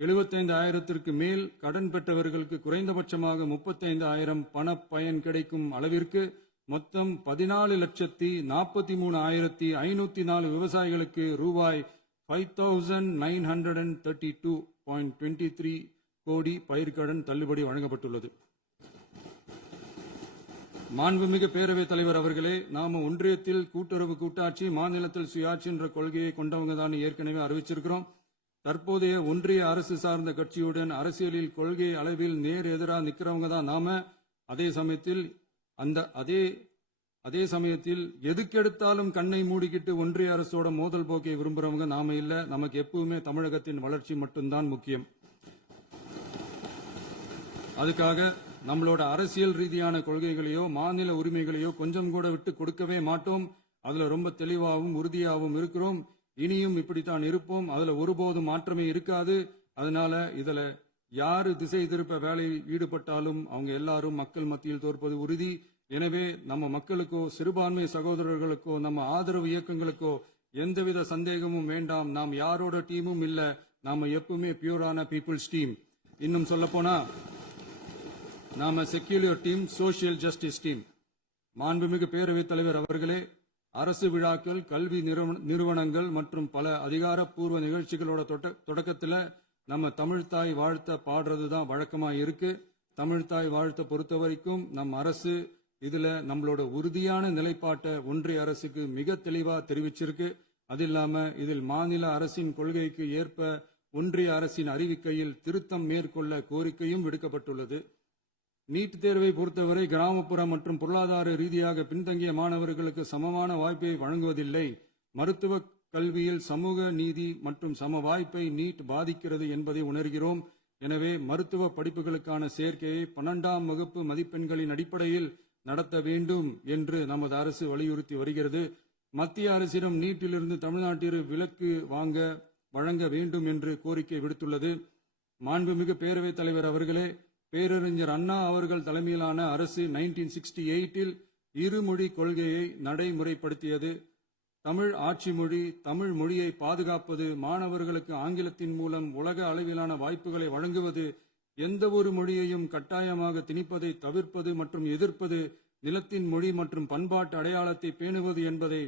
75,000க்கு மேல் கடன் பெற்றவர்களுக்கு குறைந்தபட்சமாக 35,000 பண பயன் கிடைக்கும் அளவிற்கு மொத்தம் 14,43,504 விவசாயிகளுக்கு ரூபாய் 5,932.23 கோடி பயிர்கடன் தள்ளுபடி வழங்கப்பட்டுள்ளது. மாண்புமிகு பேரவைத் தலைவர் அவர்களே, நாம ஒன்றியத்தில் கூட்டுறவு கூட்டாட்சி, மாநிலத்தில் சுயாட்சி என்ற கொள்கையை கொண்டவங்க தான் ஏற்கனவே அறிவிச்சிருக்கிறோம். தற்போதைய ஒன்றிய அரசு சார்ந்த கட்சியுடன் அரசியலில் கொள்கை அளவில் நேர் எதிராக நிக்கிறவங்க தான் நாம. அதே சமயத்தில் எதுக்கெடுத்தாலும் கண்ணை மூடிக்கிட்டு ஒன்றிய அரசோட மோதல் போக்கை விரும்புறவங்க நாம இல்ல. நமக்கு எப்பவுமே தமிழகத்தின் வளர்ச்சி மட்டும்தான் முக்கியம். அதுக்காக நம்மளோட அரசியல் ரீதியான கொள்கைகளையோ மாநில உரிமைகளையோ கொஞ்சம் கூட விட்டு கொடுக்கவே மாட்டோம். அதுல ரொம்ப தெளிவாகவும் உறுதியாகவும் இருக்கிறோம். இனியும் இப்படித்தான் இருப்போம். அதுல ஒருபோதும் மாற்றமே இருக்காது. அதனால இதுல யாரு திசை திருப்ப வேலையில் ஈடுபட்டாலும் அவங்க எல்லாரும் மக்கள் மத்தியில் தோற்பது உறுதி. எனவே நம்ம மக்களுக்கோ சிறுபான்மை சகோதரர்களுக்கோ நம்ம ஆதரவு இயக்கங்களுக்கோ எந்தவித சந்தேகமும் வேண்டாம். நாம் யாரோட டீமும் இல்ல. நாம எப்பவுமே பியூரான பீப்புள்ஸ் டீம். இன்னும் சொல்ல போனா நாம secular team, social justice team. மாண்புமிகு பேரவைத் தலைவர் அவர்களே, அரசு விழாக்கள், கல்வி நிறுவனங்கள் மற்றும் பல அதிகாரப்பூர்வ நிகழ்ச்சிகளோட தொடக்கத்துல நம்ம தமிழ்தாய் வாழ்த்த பாடுறதுதான் வழக்கமா இருக்கு. தமிழ்தாய் வாழ்த்த பொறுத்த வரைக்கும் நம் அரசு இதுல நம்மளோட உறுதியான நிலைப்பாட்டை ஒன்றிய அரசுக்கு மிக தெளிவா தெரிவிச்சிருக்கு. அது இல்லாம இதில் மாநில அரசின் கொள்கைக்கு ஏற்ப ஒன்றிய அரசின் அறிவிக்கையில் திருத்தம் மேற்கொள்ள கோரிக்கையும் விடுக்கப்பட்டுள்ளது. நீட் தேர்வை பொறுத்தவரை கிராமப்புற மற்றும் பொருளாதார ரீதியாக பின்தங்கிய மாணவர்களுக்கு சமமான வாய்ப்பை வழங்குவதில்லை. மருத்துவ கல்வியில் சமூக நீதி மற்றும் சம வாய்ப்பை நீட் பாதிக்கிறது என்பதை உணர்கிறோம். எனவே மருத்துவ படிப்புகளுக்கான சேர்க்கையை 12ஆம் வகுப்பு மதிப்பெண்களின் அடிப்படையில் நடத்த வேண்டும் என்று நமது அரசு வலியுறுத்தி வருகிறது. மத்திய அரசிடம் நீட்டிலிருந்து தமிழ்நாட்டிற்கு விலக்கு வழங்க வேண்டும் என்று கோரிக்கை விடுத்துள்ளது. மாண்புமிகு பேரவைத் தலைவர் அவர்களே, பேரறிஞர் அண்ணா அவர்கள் தலைமையிலான அரசு 1968இல் இருமொழி கொள்கையை நடைமுறைப்படுத்தியது. தமிழ் ஆட்சி மொழி, தமிழ் மொழியை பாதுகாப்பது, மாணவர்களுக்கு ஆங்கிலத்தின் மூலம் உலக அளவிலான வாய்ப்புகளை வழங்குவது, எந்த ஒரு மொழியையும் கட்டாயமாக திணிப்பதை தவிர்ப்பது மற்றும் எதிர்ப்பது, நிலத்தின் மொழி மற்றும் பண்பாட்டு அடையாளத்தை பேணுவது என்பதை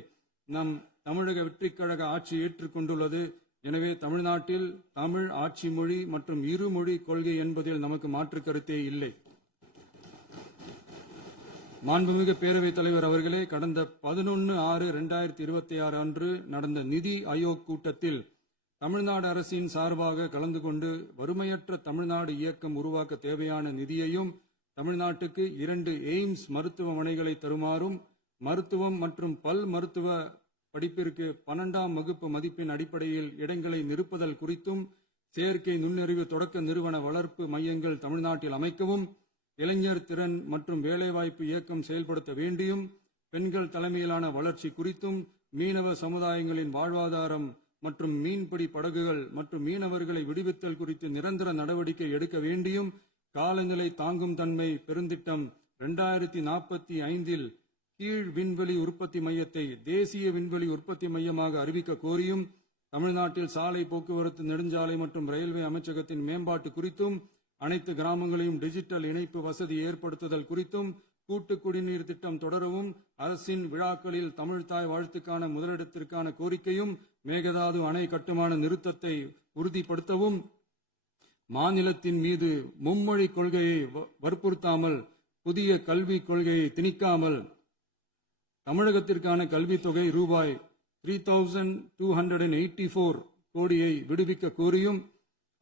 நம் தமிழக வெற்றிக் கழக ஆட்சி ஏற்றுக்கொண்டுள்ளது. எனவே தமிழ்நாட்டில் தமிழ் ஆட்சி மொழி மற்றும் இருமொழி கொள்கை என்பதில் நமக்கு மாற்று கருத்தே இல்லை. மாண்புமிகு பேரவைத் தலைவர் அவர்களே, கடந்த 11/6/2026 அன்று நடந்த நிதி ஆயோக் கூட்டத்தில் தமிழ்நாடு அரசின் சார்பாக கலந்து கொண்டு வறுமையற்ற தமிழ்நாடு இயக்கம் உருவாக்க தேவையான நிதியையும் தமிழ்நாட்டுக்கு 2 எய்ம்ஸ் மருத்துவமனைகளை தருமாறும், மருத்துவம் மற்றும் பல் மருத்துவ படிப்பிற்கு 12ஆம் வகுப்பு மதிப்பெண் அடிப்படையில் இடங்களை நிரப்புதல் குறித்தும், செயற்கை நுண்ணறிவு தொடக்க நிறுவன வளர்ப்பு மையங்கள் தமிழ்நாட்டில் அமைக்கவும், இளைஞர் திறன் மற்றும் வேலைவாய்ப்பு இயக்கம் செயல்படுத்த வேண்டியும், பெண்கள் தலைமையிலான வளர்ச்சி குறித்தும், மீனவ சமுதாயங்களின் வாழ்வாதாரம் மற்றும் மீன்பிடி படகுகள் மற்றும் மீனவர்களை விடுவித்தல் குறித்து நிரந்தர நடவடிக்கை எடுக்க வேண்டியும், காலநிலை தாங்கும் தன்மை பெருந்திட்டம் 2045 கீழ் விண்வெளி உற்பத்தி மையத்தை தேசிய விண்வெளி உற்பத்தி மையமாக அறிவிக்க கோரியும், தமிழ்நாட்டில் சாலை போக்குவரத்து, நெடுஞ்சாலை மற்றும் ரயில்வே அமைச்சகத்தின் மேம்பாட்டு குறித்தும், அனைத்து கிராமங்களையும் டிஜிட்டல் இணைப்பு வசதி ஏற்படுத்துதல் குறித்தும், கூட்டு குடிநீர் திட்டம் தொடரவும், அரசின் விழாக்களில் தமிழ்தாய் வாழ்த்துக்கான முதலிடத்திற்கான கோரிக்கையும், மேகதாது அணை கட்டுமான நிறுத்தத்தை உறுதிப்படுத்தவும், மாநிலத்தின் மீது மும்மொழி கொள்கையை வற்புறுத்தாமல் புதிய கல்விக் கொள்கையை திணிக்காமல் தமிழகத்திற்கான கல்வித் தொகை ரூபாய் 3284 கோடியை விடுவிக்க கோரியும்,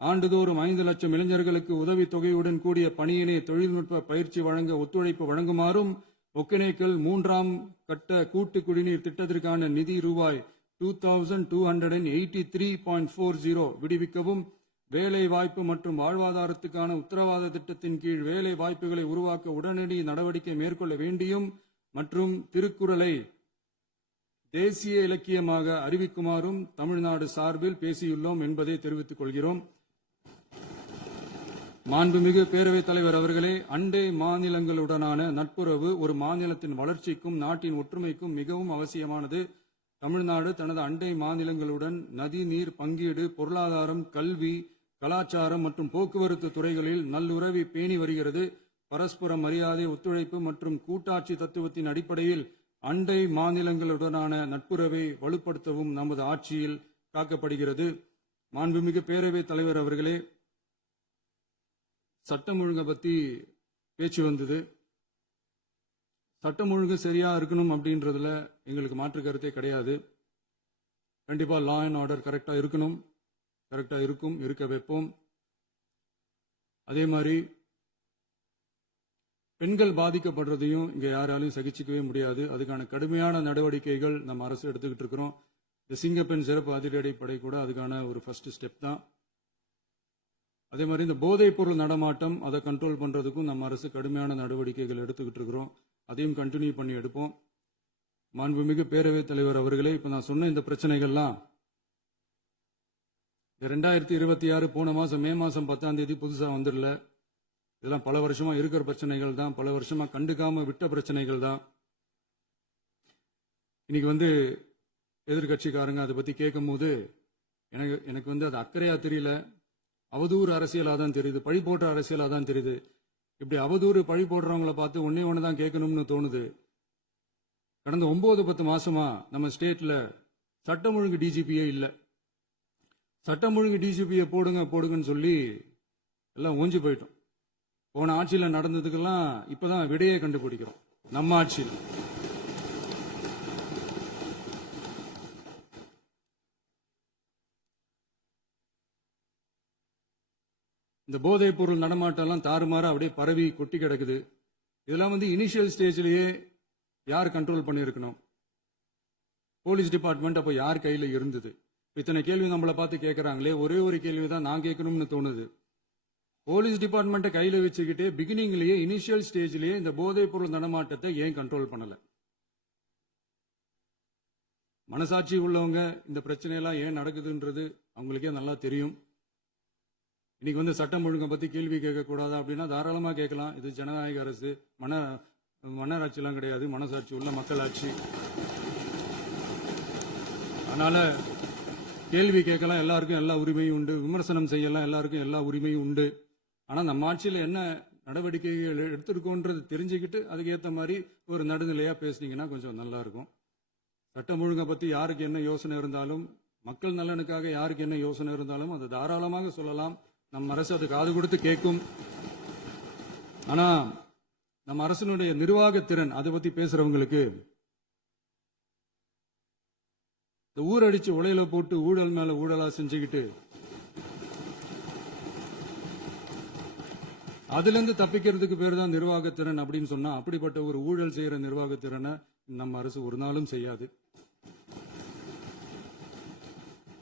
ஆண்டுதோறும் 5 லட்சம் இளைஞர்களுக்கு உதவித் தொகையுடன் கூடிய பணியினை தொழில்நுட்ப பயிற்சி வழங்க ஒத்துழைப்பு வழங்குமாறும், ஒகேனக்கல் 3ஆம் கட்ட கூட்டு குடிநீர் திட்டத்திற்கான நிதி ரூபாய் 2283.40 விடுவிக்கவும், வேலை வாய்ப்பு மற்றும் வாழ்வாதாரத்துக்கான உத்தரவாத திட்டத்தின் கீழ் வேலை வாய்ப்புகளை உருவாக்க உடனடி நடவடிக்கை மேற்கொள்ள வேண்டியும் மற்றும் திருக்குறளை தேசிய இலக்கியமாக அறிவிக்குமாறும் தமிழ்நாடு சார்பில் பேசியுள்ளோம் என்பதை தெரிவித்துக் கொள்கிறோம். மாண்புமிகு பேரவைத் தலைவர் அவர்களே, அண்டை மாநிலங்களுடனான நட்புறவு ஒரு மாநிலத்தின் வளர்ச்சிக்கும் நாட்டின் ஒற்றுமைக்கும் மிகவும் அவசியமானது. தமிழ்நாடு தனது அண்டை மாநிலங்களுடன் நதி நீர் பங்கீடு, பொருளாதாரம், கல்வி, கலாச்சாரம் மற்றும் போக்குவரத்து துறைகளில் நல்லுறவை பேணி வருகிறது. பரஸ்பர மரியாதை, ஒத்துழைப்பு மற்றும் கூட்டாட்சி தத்துவத்தின் அடிப்படையில் அண்டை மாநிலங்களுடனான நட்புறவை வலுப்படுத்தவும் நமது ஆட்சியில் காக்கப்படுகிறது. மாண்புமிகு பேரவைத் தலைவர் அவர்களே, சட்டம் ஒழுங்கை பத்தி பேச்சு வந்தது. சட்டம் ஒழுங்கு சரியா இருக்கணும் அப்படின்றதுல எங்களுக்கு மாற்று கருத்தே கிடையாது. கண்டிப்பா லா அண்ட் ஆர்டர் கரெக்டா இருக்கணும், கரெக்டா இருக்கும், இருக்க வைப்போம். அதே மாதிரி பெண்கள் பாதிக்கப்படுறதையும் இங்க யாராலையும் சகிச்சுக்கவே முடியாது. அதுக்கான கடுமையான நடவடிக்கைகள் நம்ம அரசு எடுத்துக்கிட்டு இருக்கிறோம். இந்த சிங்கப்பெண் சிறப்பு அதிரடி படை கூட அதுக்கான ஒரு ஃபர்ஸ்ட் ஸ்டெப் தான். அதே மாதிரி இந்த போதைப் பொருள் நடமாட்டம் அதை கண்ட்ரோல் பண்றதுக்கும் நம்ம அரசு கடுமையான நடவடிக்கைகள் எடுத்துக்கிட்டு இருக்கிறோம். அதையும் கண்டினியூ பண்ணி எடுப்போம். மாண்புமிகு பேரவைத் தலைவர் அவர்களே, இப்ப நான் சொன்ன இந்த பிரச்சனைகள்லாம் 2026 போன மாசம் மே மாசம் 10ஆம் தேதி புதுசா வந்துடல. இதெல்லாம் பல வருஷமா இருக்கிற பிரச்சனைகள் தான், பல வருஷமா கண்டுக்காம விட்ட பிரச்சனைகள் தான். இன்னைக்கு எதிர்கட்சிக்காரங்க அதை பத்தி கேட்கும் போது எனக்கு அது அக்கறையா தெரியல, அவதூறு அரசியலா தான் தெரியுது, பழி போடுற அரசியலா தான் தெரியுது. இப்படி அவதூறு பழி போடுறவங்களை பார்த்து ஒன்னே ஒண்ணுதான் கேட்கணும்னு தோணுது. கடந்த 9-10 மாசமா நம்ம ஸ்டேட்ல சட்டம் ஒழுங்கு டிஜிபியே இல்ல. சட்டம் ஒழுங்கு டிஜிபியை போடுங்கன்னு சொல்லி எல்லாம் ஓஞ்சி போயிட்டோம். போன ஆட்சியில் நடந்ததுக்கெல்லாம் இப்பதான் விடையை கண்டுபிடிக்கிறோம் நம்ம ஆட்சியில். இந்த போதைப் பொருள் நடமாட்டம் எல்லாம் தாறுமாறா அப்படியே பரவி கொட்டி கிடக்குது. இதெல்லாம் இனிஷியல் ஸ்டேஜ்லயே யார் கண்ட்ரோல் பண்ணியிருக்கணும்? போலீஸ் டிபார்ட்மெண்ட் அப்போ யார் கையில இருந்தது? இத்தனை கேள்வி நம்மளை பார்த்து கேட்கறாங்களே, ஒரே ஒரு கேள்விதான் நான் கேட்கணும்னு தோணுது. போலீஸ் டிபார்ட்மெண்ட்டை கையில வச்சுக்கிட்டே பிகினிங்லயே இனிஷியல் ஸ்டேஜ்லயே இந்த போதைப் பொருள் நடமாட்டத்தை ஏன் கண்ட்ரோல் பண்ணல? மனசாட்சி உள்ளவங்க இந்த பிரச்சனையெல்லாம் ஏன் நடக்குதுன்றது அவங்களுக்கே நல்லா தெரியும். இன்னைக்கு சட்டம் ஒழுங்கை பத்தி கேள்வி கேட்க கூடாதா அப்படின்னா தாராளமா கேட்கலாம். இது ஜனநாயக அரசு, மன்னராட்சி எல்லாம் கிடையாது, மனசாட்சி உள்ள மக்களாட்சி. அதனால கேள்வி கேட்கலாம், எல்லாருக்கும் எல்லா உரிமையும் உண்டு. விமர்சனம் செய்யலாம், எல்லாருக்கும் எல்லா உரிமையும் உண்டு. ஆனா நம்ம ஆட்சியில் என்ன நடவடிக்கைகள் எடுத்திருக்கோன்றது தெரிஞ்சுக்கிட்டு அதுக்கு ஏற்ற மாதிரி ஒரு நடுநிலையா பேசுனீங்கன்னா கொஞ்சம் நல்லா இருக்கும். சட்டம் ஒழுங்கை பத்தி யாருக்கு என்ன யோசனை இருந்தாலும், மக்கள் நலனுக்காக யாருக்கு என்ன யோசனை இருந்தாலும் அதை தாராளமாக சொல்லலாம். நம்ம அரசு அது காது கொடுத்து கேட்கும். ஆனா நம்ம அரசினுடைய நிர்வாக திறன் அதை பத்தி பேசுறவங்களுக்கு இந்த ஊரடிச்சு உலையில போட்டு ஊழல் மேல ஊழலா செஞ்சுக்கிட்டு அதிலிருந்து தப்பிக்கிறதுக்கு பேர் தான் நிர்வாகத்திறன் அப்படின்னு சொன்னா அப்படிப்பட்ட ஒரு ஊழல் செய்யற நிர்வாகத்திறனை நம்ம அரசு ஒரு நாளும் செய்யாது.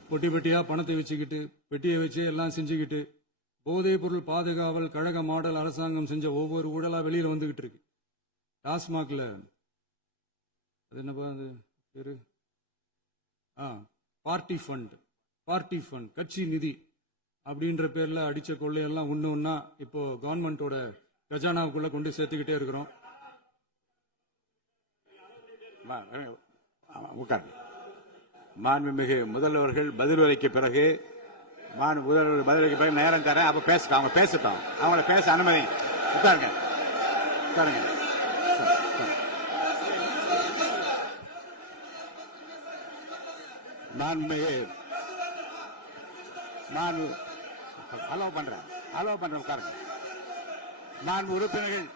பொட்டி பெட்டியா பணத்தை வச்சுக்கிட்டு பெட்டியை வச்சு எல்லாம் செஞ்சுக்கிட்டு போதைப் பொருள் பாதுகாவல் கழக மாடல் அரசாங்கம் செஞ்ச ஒவ்வொரு ஊழலா வெளியில வந்துகிட்டு இருக்கு. டாஸ்மாக்ல அது என்னப்பா அது பேரு பார்ட்டி ஃபண்ட் கட்சி நிதி அப்படின்ற பேர்ல அடிச்ச கொள்ளையெல்லாம் ஒண்ணு ஒண்ணா இப்போ கவர்மெண்டோட கஜானாவுக்குள்ள கொண்டு சேர்த்துக்கிட்டே இருக்கிறோம். உட்கார்ந்து மாண்புமிகு முதல்வர்கள் பதில் உரைக்கு பிறகு முதல்வர் பதிலுக்கு பிறகு நேரம் தரேன். அப்ப பேசட்டும், அவங்க பேசட்டும், அவங்கள பேச அனுமதி. உட்காருங்க உட்காருங்க. மாண்புமிகு அலோவ் பண்றேன் உட்காருங்க. மாண்பு உறுப்பினர்கள்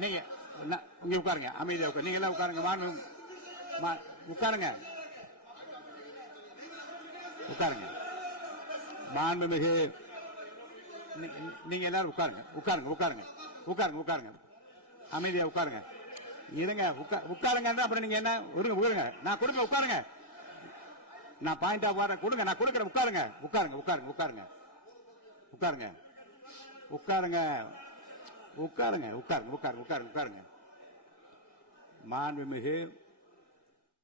நீங்க இங்க உட்காருங்க, அமைதியா உட்காரு. நீங்க எல்லாம் உட்காருங்க. உட்காருங்க. மாண்புமிகு நீங்க எல்லாரும் உட்காருங்க. அமைதியா உட்காருங்க. இருங்க, உட்காருங்க. அப்புறம் நீங்க என்ன உட்காருங்க. நான் கொடுங்க, உட்காருங்க. நான் பாயிண்ட் ஆஃப் ஆர்டர் கொடுங்க, நான் கொடுக்குறேன். உட்காருங்க. மாண்புமிகு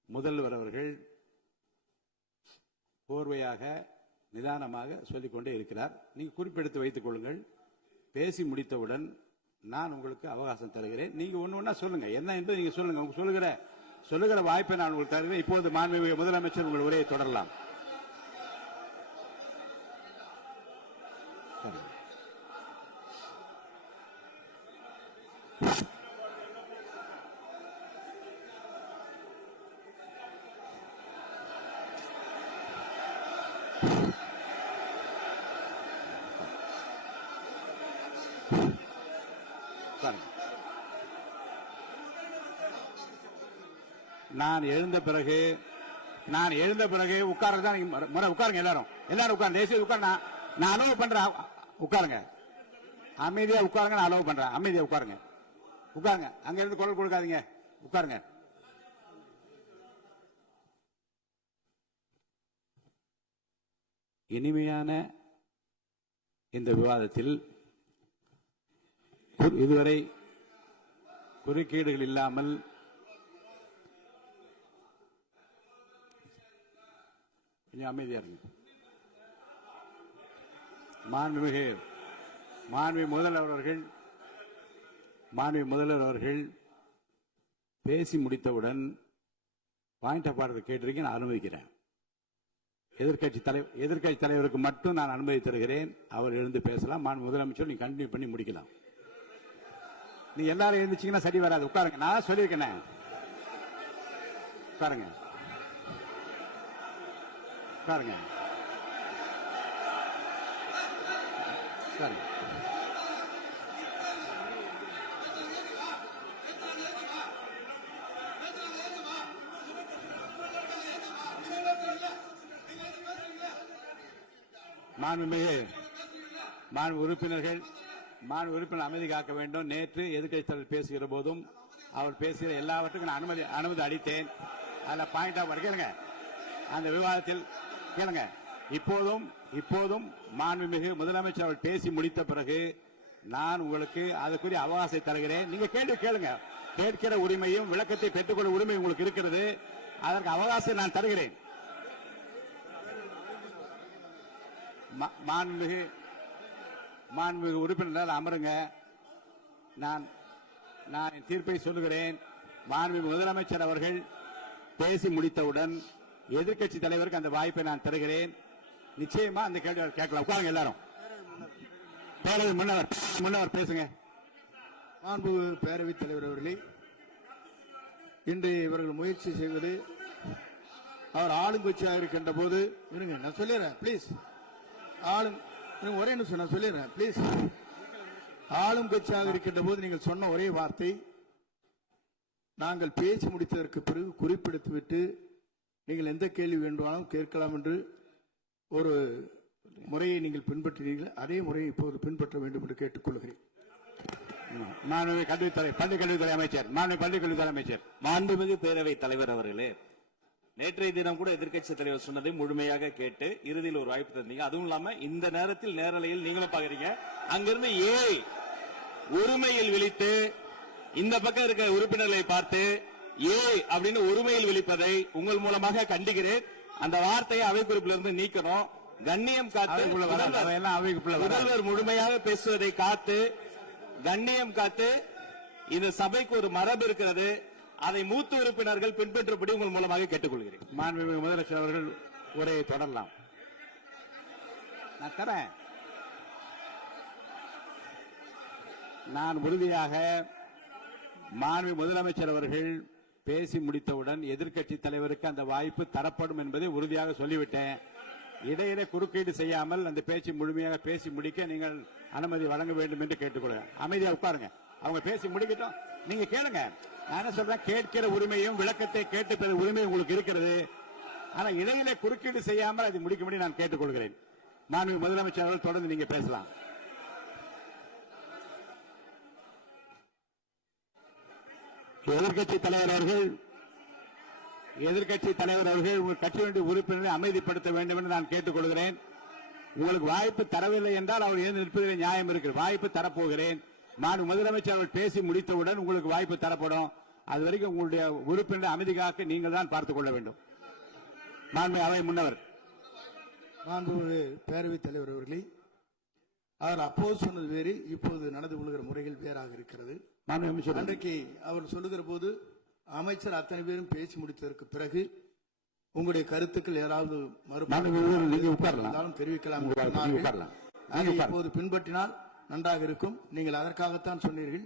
முதல்வர் அவர்கள் கோர்வையாக நிதானமாக சொல்லிக்கொண்டே இருக்கிறார். நீங்க குறிப்பெடுத்து வைத்துக் கொள்ளுங்கள். பேசி முடித்தவுடன் நான் உங்களுக்கு அவகாசம் தருகிறேன். நீங்க ஒண்ணு சொல்லுங்க, என்ன என்று நீங்க சொல்லுங்க. உங்க சொல்லுகிற வாய்ப்பை நான் உங்களுக்கு தருகிறேன். இப்போது மாண்புமிகு முதலமைச்சர் உங்கள் உரையை தொடரலாம். நான் எழுந்த பிறகு உட்கார்றதுதான் முறை. உட்காருங்க, எல்லாரும் உட்காருங்க. தேசிய உட்கார். நான் அலோவ் பண்றேன். உட்காருங்க, அமைதியா உட்காருங்க. நான் அலோவ் பண்றேன். அமைதியா உட்காருங்க. அங்க இருந்து குரல் கொடுக்காதீங்க. உட்காருங்க. இனிமையான இந்த விவாதத்தில் இதுவரை குறுக்கீடுகள் இல்லாமல் அமைதியா இருங்க. மாண்புமிகு முதல்வர் அவர்கள் பேசி முடித்தவுடன் பாயிண்ட் ஆஃப் ஆர்டர் கேட்டிருக்கேன், நான் அனுமதிக்கிறேன். எதிர்க்கட்சி தலைவருக்கு மட்டும் நான் அனுமதி தருகிறேன். அவர் எழுந்து பேசலாம். மாண்பு முதலமைச்சர் நீங்க கண்டினியூ பண்ணி முடிக்கலாம். நீ எல்லாரும் எழுந்துச்சீங்கன்னா சரி வராது. உட்காருங்க. நான் சொல்லியிருக்கேன். உட்காருங்க. மாண்பு உறுப்பினர் அமைதி காக்க வேண்டும். நேற்று எதிர்க்கட்சி தலைவர் பேசுகிற போதும் அவர் பேசுகிற எல்லாவற்றுக்கும் நான் அனுமதி அளித்தேன். அதுல பாயிண்ட் ஆஃப் கேளுங்க. அந்த விவாதத்தில் கேளுங்க. இப்போதும் மாண்புமிகு முதலமைச்சர் அவர் பேசி முடித்த பிறகு நான் உங்களுக்கு அதுக்குரிய அவகாசத்தை தருகிறேன். நீங்க கேள்வி கேளுங்க. கேட்கிற உரிமையும் விளக்கத்தை பெற்றுக்கொள்ள உரிமை உங்களுக்கு இருக்கிறது. அதற்கு அவகாசம் நான் தருகிறேன். மாண்புமிகு உறுப்பினர் அமருங்க. நான் என் தீர்ப்பை சொல்லுகிறேன். மாண்புமிகு முதலமைச்சர் அவர்கள் பேசி முடித்தவுடன் எதிர்க்கட்சி தலைவருக்கு அந்த வாய்ப்பை நான் தருகிறேன். நிச்சயமா அந்த கேள்வி கேட்கலாம். உட்காருங்க எல்லாரும். முன்னவர் பேசுங்க. மாண்பு பேரவைத் தலைவர் அவர்களே, இன்று இவர்கள் முயற்சி செய்வது அவர் ஆளுங்கட்சியாக இருக்கின்ற போது இருங்க, நான் சொல்லிடுறேன் பிளீஸ். ஒரே நிமிஷம் நான் சொல்லிடுறேன் பிளீஸ். ஆளும் கட்சியாக இருக்கின்ற போது நீங்கள் சொன்ன ஒரே வார்த்தை, நாங்கள் பேசி முடித்ததற்கு பிறகு குறிப்பிடுத்துவிட்டு நீங்கள் எந்த கேள்வி வேண்டுமானாலும் கேட்கலாம் என்று ஒரு முறையை நீங்கள் பின்பற்றினீர்கள் அதே முறையை இப்போது பின்பற்ற வேண்டும் என்று கேட்டுக்கொள்கிறேன். மாண்புமிகு பள்ளி கல்வித்துறை அமைச்சர், மாண்புமிகு பள்ளி கல்வித்துறை அமைச்சர். மாண்புமிகு பேரவைத் தலைவர் அவர்களே, நேற்றைய தினம் கூட எதிர்க்கட்சி தலைவர் சொன்னதை முழுமையாக கேட்டு இறுதியில் ஒரு வாய்ப்பு தந்தீங்க. அதுவும் இல்லாம இந்த நேரத்தில் நேரலையில் நீங்களும் பாக்குறீங்க. அங்கிருந்து ஏய் ஒருமையில் விழித்து இந்த பக்கம் இருக்க உறுப்பினர்களை பார்த்து ஏய் அப்படின்னு ஒருமையில் விழிப்பதை உங்கள் மூலமாக கண்டிக்கிறேன். அந்த வார்த்தையை அவை குறிப்பிலிருந்து நீக்கணும். கண்ணியம் காத்து முதல்வர் முழுமையாக பேசுவதை காத்து கண்ணியம் காத்து இந்த சபைக்கு ஒரு மரபு இருக்கிறது. அதை மூத்த உறுப்பினர்கள் பின்பற்றும்படி உங்கள் மூலமாக கேட்டுக்கொள்கிறேன். மாண்புமிகு முதலமைச்சர் அவர்கள் உரையை தொடரலாம். நான் தரேன். நான் உறுதியாக மாண்புமிகு முதலமைச்சர் அவர்கள் பேசி முடித்தவுடன் எதிர்க்கட்சி தலைவருக்கு அந்த வாய்ப்பு தரப்படும் என்பதை உறுதியாக சொல்லிவிட்டேன். இடையிலே குறுக்கீடு செய்யாமல் அந்த பேச்சு முழுமையாக பேசி முடிக்க நீங்கள் அனுமதி வழங்க வேண்டும் என்று கேட்டுக்கொள்கிறேன். அமைதியா உட்காருங்க. அவங்க பேசி முடிக்கட்டும், நீங்க கேளுங்க. நான் என்ன சொல்றேன், கேட்கிற உரிமையும் விளக்கத்தை கேட்டு பெற உரிமையும் உங்களுக்கு இருக்கிறது. ஆனா இடையிலே குறுக்கீடு செய்யாமல் அதை முடிக்கும்படி நான் கேட்டுக்கொள்கிறேன். மாண்புமிகு முதலமைச்சர் அவர்கள் தொடர்ந்து நீங்க பேசலாம். எதிர்க்கட்சி தலைவர் அவர்கள் உங்கள் கட்சியினுடைய உறுப்பினரை அமைதிப்படுத்த வேண்டும் என்று நான் கேட்டுக்கொள்கிறேன். உங்களுக்கு வாய்ப்பு தரவில்லை என்றால் அவர் எழுந்து நிற்பதில் நியாயம் இருக்கிறது. வாய்ப்பு தரப்போகிறேன். நான் முதலமைச்சர் அவர்கள் பேசி முடித்தவுடன் உங்களுக்கு வாய்ப்பு தரப்படும். அது வரைக்கும் உங்களுடைய உறுப்பினரை அமைதி காக்க நீங்கள் தான் பார்த்துக் கொள்ள வேண்டும். மாண்புமிகு அவை முன்னவர். மாண்புமிகு பேரவைத் தலைவர் அவர்களே, அவர் அப்போது சொன்னது வேறு, இப்போது நடந்து கொள்கிற முறைகள் வேறாக இருக்கிறது. அன்றைக்கு அவர் சொல்லுகிற போது அமைச்சர் அத்தனை பேரும் பேசி முடித்ததற்கு பிறகு உங்களுடைய கருத்துக்கள் ஏதாவது மறுபடியும் தெரிவிக்கலாம். இப்போது பின்பற்றினால் நன்றாக இருக்கும். நீங்கள் அதற்காகத்தான் சொன்னீர்கள்.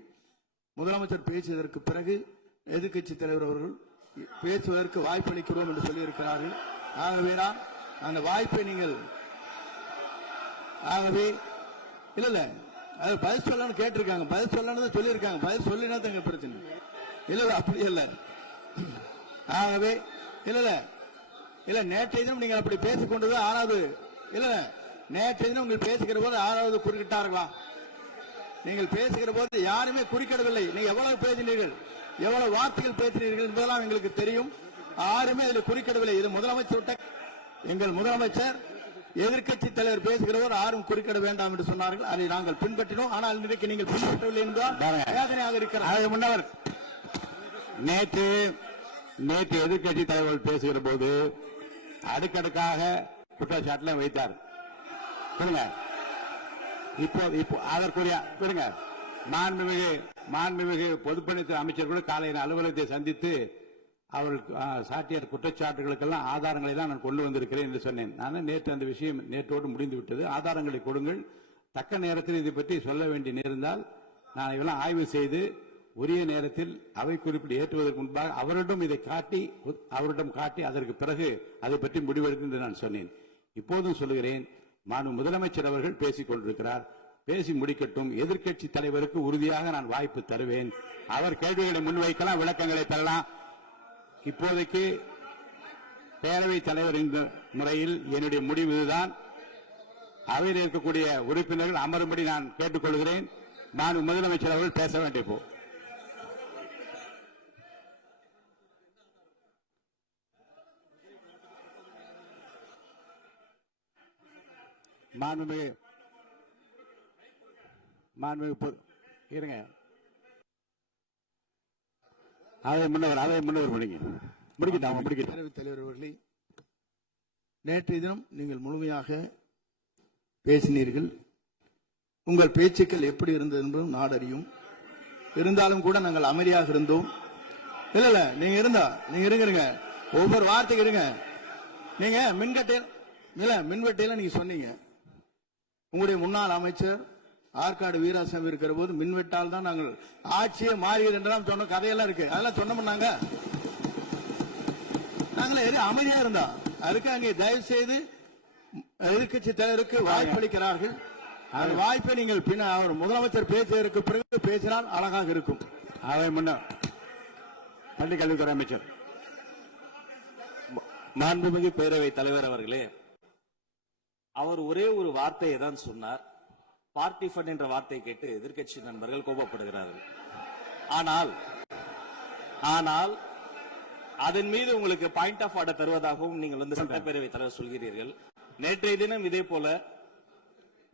முதலமைச்சர் பேசியதற்கு பிறகு எதிர்க்கட்சி தலைவர் அவர்கள் பேசுவதற்கு வாய்ப்பளிக்கிறோம் என்று சொல்லியிருக்கிறார்கள். ஆகவேதான் அந்த வாய்ப்பை நீங்கள் இல்ல அது பதில் சொல்லணும்னு கேட்டிருக்காங்க. பதில் சொல்லணும் சொல்லியிருக்காங்க. பதில் சொல்லினா தங்க பிரச்சனை இல்ல. அப்படி இல்ல. ஆகவே இல்ல நேற்றைய தினம் நீங்கள் அப்படி பேசிக் கொண்டது ஆறாவது இல்ல. நேற்றைய தினம் நீங்கள் பேசுகிற போது ஆறாவது குறுக்கிட்டார்களா? நீங்கள் பேசுகிற போது யாருமே குறுக்கிடவில்லை. நீங்க எவ்வளவு பேசினீர்கள், எவ்வளவு வார்த்தைகள் பேசினீர்கள் என்பதெல்லாம் எங்களுக்கு தெரியும். யாருமே இதில் குறுக்கிடவில்லை. இது முதலமைச்சர், எங்கள் முதலமைச்சர் எதிர்க்கட்சி தலைவர் பேசுகிறவர் யாரும் குறுக்கிட வேண்டாம் என்று சொன்னார்கள். அதை நாங்கள் பின்பற்றினோம். ஆனால் இன்றைக்கு நீங்கள் பின்பற்றவில்லை என்றால் வேதனையாக இருக்கிறார். முன்னவர் நேற்று எதிர்க்கட்சி தலைவர் பேசுகிற போது அடுக்கடுக்காக குற்றச்சாட்டுல வைத்தார். இப்போ அதற்குரிய மாண்புமிகு பொதுப்பணித்துறை அமைச்சர் கூட காலையில் அலுவலகத்தை சந்தித்து அவர் சாட்டிய குற்றச்சாட்டுகளுக்கெல்லாம் ஆதாரங்களை தான் நான் கொண்டு வந்திருக்கிறேன் என்று சொன்னேன். நான் நேற்று அந்த விஷயம் நேற்றோடு முடிந்து விட்டது. ஆதாரங்களை கொடுங்கள். தக்க நேரத்தில் இதை பற்றி சொல்ல வேண்டி நேர்ந்தால் நான் இதெல்லாம் ஆய்வு செய்து உரிய நேரத்தில் அவை குறிப்பிட்டு ஏற்றுவதற்கு முன்பாக அவரிடம் காட்டி அதற்கு பிறகு அதை பற்றி முடிவெடுக்கும் என்று நான் சொன்னேன். இப்போதும் சொல்லுகிறேன், மாண்பு முதலமைச்சர் அவர்கள் பேசிக் கொண்டிருக்கிறார். பேசி முடிக்கட்டும். எதிர்க்கட்சி தலைவருக்கு உறுதியாக நான் வாய்ப்பு தருவேன். அவர் கேள்விகளை முன்வைக்கலாம், விளக்கங்களை பெறலாம். இப்போதைக்கு பேரவைத் தலைவர் என்ற முறையில் என்னுடைய முடிவு இதுதான். அவையில் இருக்கக்கூடிய உறுப்பினர்கள் அமரும்படி நான் கேட்டுக்கொள்கிறேன். நான் முதலமைச்சர் அவர்கள் பேச வேண்டிய போ இருங்க. அதை முன்னவர் பேரவைத் தலைவர் அவர்களே, நேற்றைய தினம் நீங்கள் முழுமையாக பேசினீர்கள். உங்கள் பேச்சுக்கள் எப்படி இருந்தது என்பதும் நாடறியும். இருந்தாலும் கூட நாங்கள் அமைதியாக இருந்தோம். இல்ல நீங்க இருங்க. ஒவ்வொரு வார்த்தைக்கு இருங்க. நீங்க மின்வெட்டையில நீங்க சொன்னீங்க. உங்களுடைய முன்னாள் அமைச்சர் ஆற்காடு வீராசாமி இருக்கிற போது மின்வெட்டால் தான் நாங்கள் ஆட்சியே மாறியது என்றெல்லாம் சொன்ன கதையெல்லாம் இருக்கு. அதெல்லாம் சொன்னோம்னாங்க. நாங்களே அமைதியா இருந்தோம். அதுக்கு அங்கே தயவு செய்து எதிர்க்கட்சி தலைவருக்கு வாய்ப்பளிக்கிறார்கள். அந்த வாய்ப்பை நீங்கள் அவர் முதலமைச்சர் பேசியதற்கு பிறகு பேசினால் அழகாக இருக்கும். அதை முன்ன பள்ளிக் கல்வித்துறை அமைச்சர். மாண்புமிகு பேரவைத் தலைவர் அவர்களே, அவர் ஒரே ஒரு வார்த்தையை தான் சொன்னார். பார்ட்டி ஃபண்ட் என்ற வார்த்தையை கேட்டு எதிர்க்கட்சி நண்பர்கள் கோபப்படுகிறார்கள். ஆனால் அதன் மீது உங்களுக்கு பாயிண்ட் ஆஃப் ஆர்டர் தருவதாகவும் நீங்கள் வந்து சட்டப்பேரவைத் தலைவர் சொல்கிறீர்கள். நேற்றைய தினம் இதே போல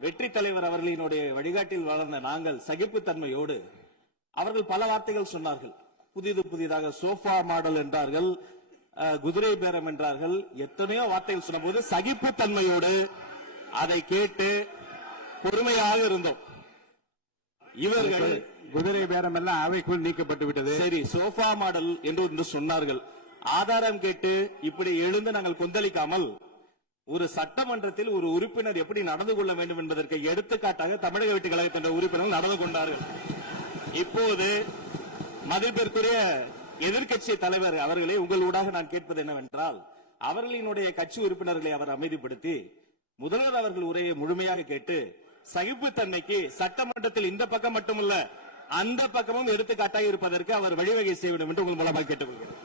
வெற்றி தலைவர் அவர்களினுடைய வழிகாட்டில் வளர்ந்த நாங்கள் சகிப்புத்தன்மையோடு அவர்கள் பல வார்த்தைகள் சொன்னார்கள். புதிதாக சோஃபா மாடல் என்றார்கள், குதிரை பேரம் என்றார்கள், எத்தனையோ வார்த்தைகள் சொன்னபோது சகிப்புத்தன்மையோடு அதை கேட்டு பொறுமையாக இருந்தோம். இவர்கள் குதிரை பேரம் எல்லாம் அவைக்குள் நீக்கப்பட்டு விட்டது. சரி, சோஃபா மாடல் என்று சொன்னார்கள். ஆதாரம் கேட்டு இப்படி எழுந்து நாங்கள் கொந்தளிக்காமல் ஒரு சட்டமன்றத்தில் ஒரு உறுப்பினர் எப்படி நடந்து கொள்ள வேண்டும் என்பதற்கு எடுத்துக்காட்டாக தமிழக வெற்றி கழகத்தின் உறுப்பினர்கள் நடந்து கொண்டார்கள். இப்போது மதிப்பிற்குரிய எதிர்க்கட்சி தலைவர் அவர்களே, உங்களூடாக நான் கேட்பது என்னவென்றால், அவர்களினுடைய கட்சி உறுப்பினர்களை அவர் அமைதிப்படுத்தி முதல்வர் அவர்கள் உரையை முழுமையாக கேட்டு சகிப்புத்தன்மைக்கு சட்டமன்றத்தில் இந்த பக்கம் மட்டுமல்ல அந்த பக்கமும் எடுத்துக்காட்டாக இருப்பதற்கு அவர் வழிவகை செய்ய வேண்டும் என்று உங்கள் மூலமாக கேட்டுக்கொள்கிறேன்.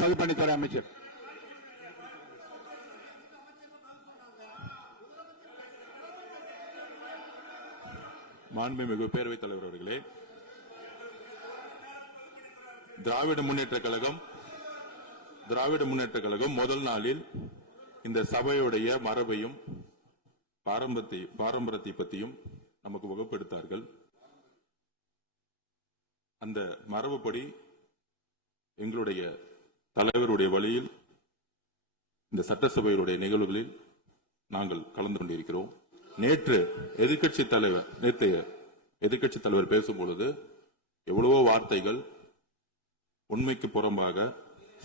பொதுப்பணித்துறை அமைச்சர். மாண்புமிகு பேரவைத் தலைவர் அவர்களே, திராவிட முன்னேற்ற கழகம் முதல் நாளில் இந்த சபையுடைய மரபையும் பாரம்பரியத்தை பற்றியும் நமக்கு வகுப்பெடுத்தார்கள். அந்த மரபுப்படி எங்களுடைய தலைவருடைய வழியில் இந்த சட்டசபையுடைய நிகழ்வுகளில் நாங்கள் கலந்து கொண்டிருக்கிறோம். நேற்று எதிர்க்கட்சி தலைவர் பேசும்பொழுது எவ்வளவோ வார்த்தைகள் உண்மைக்கு புறம்பாக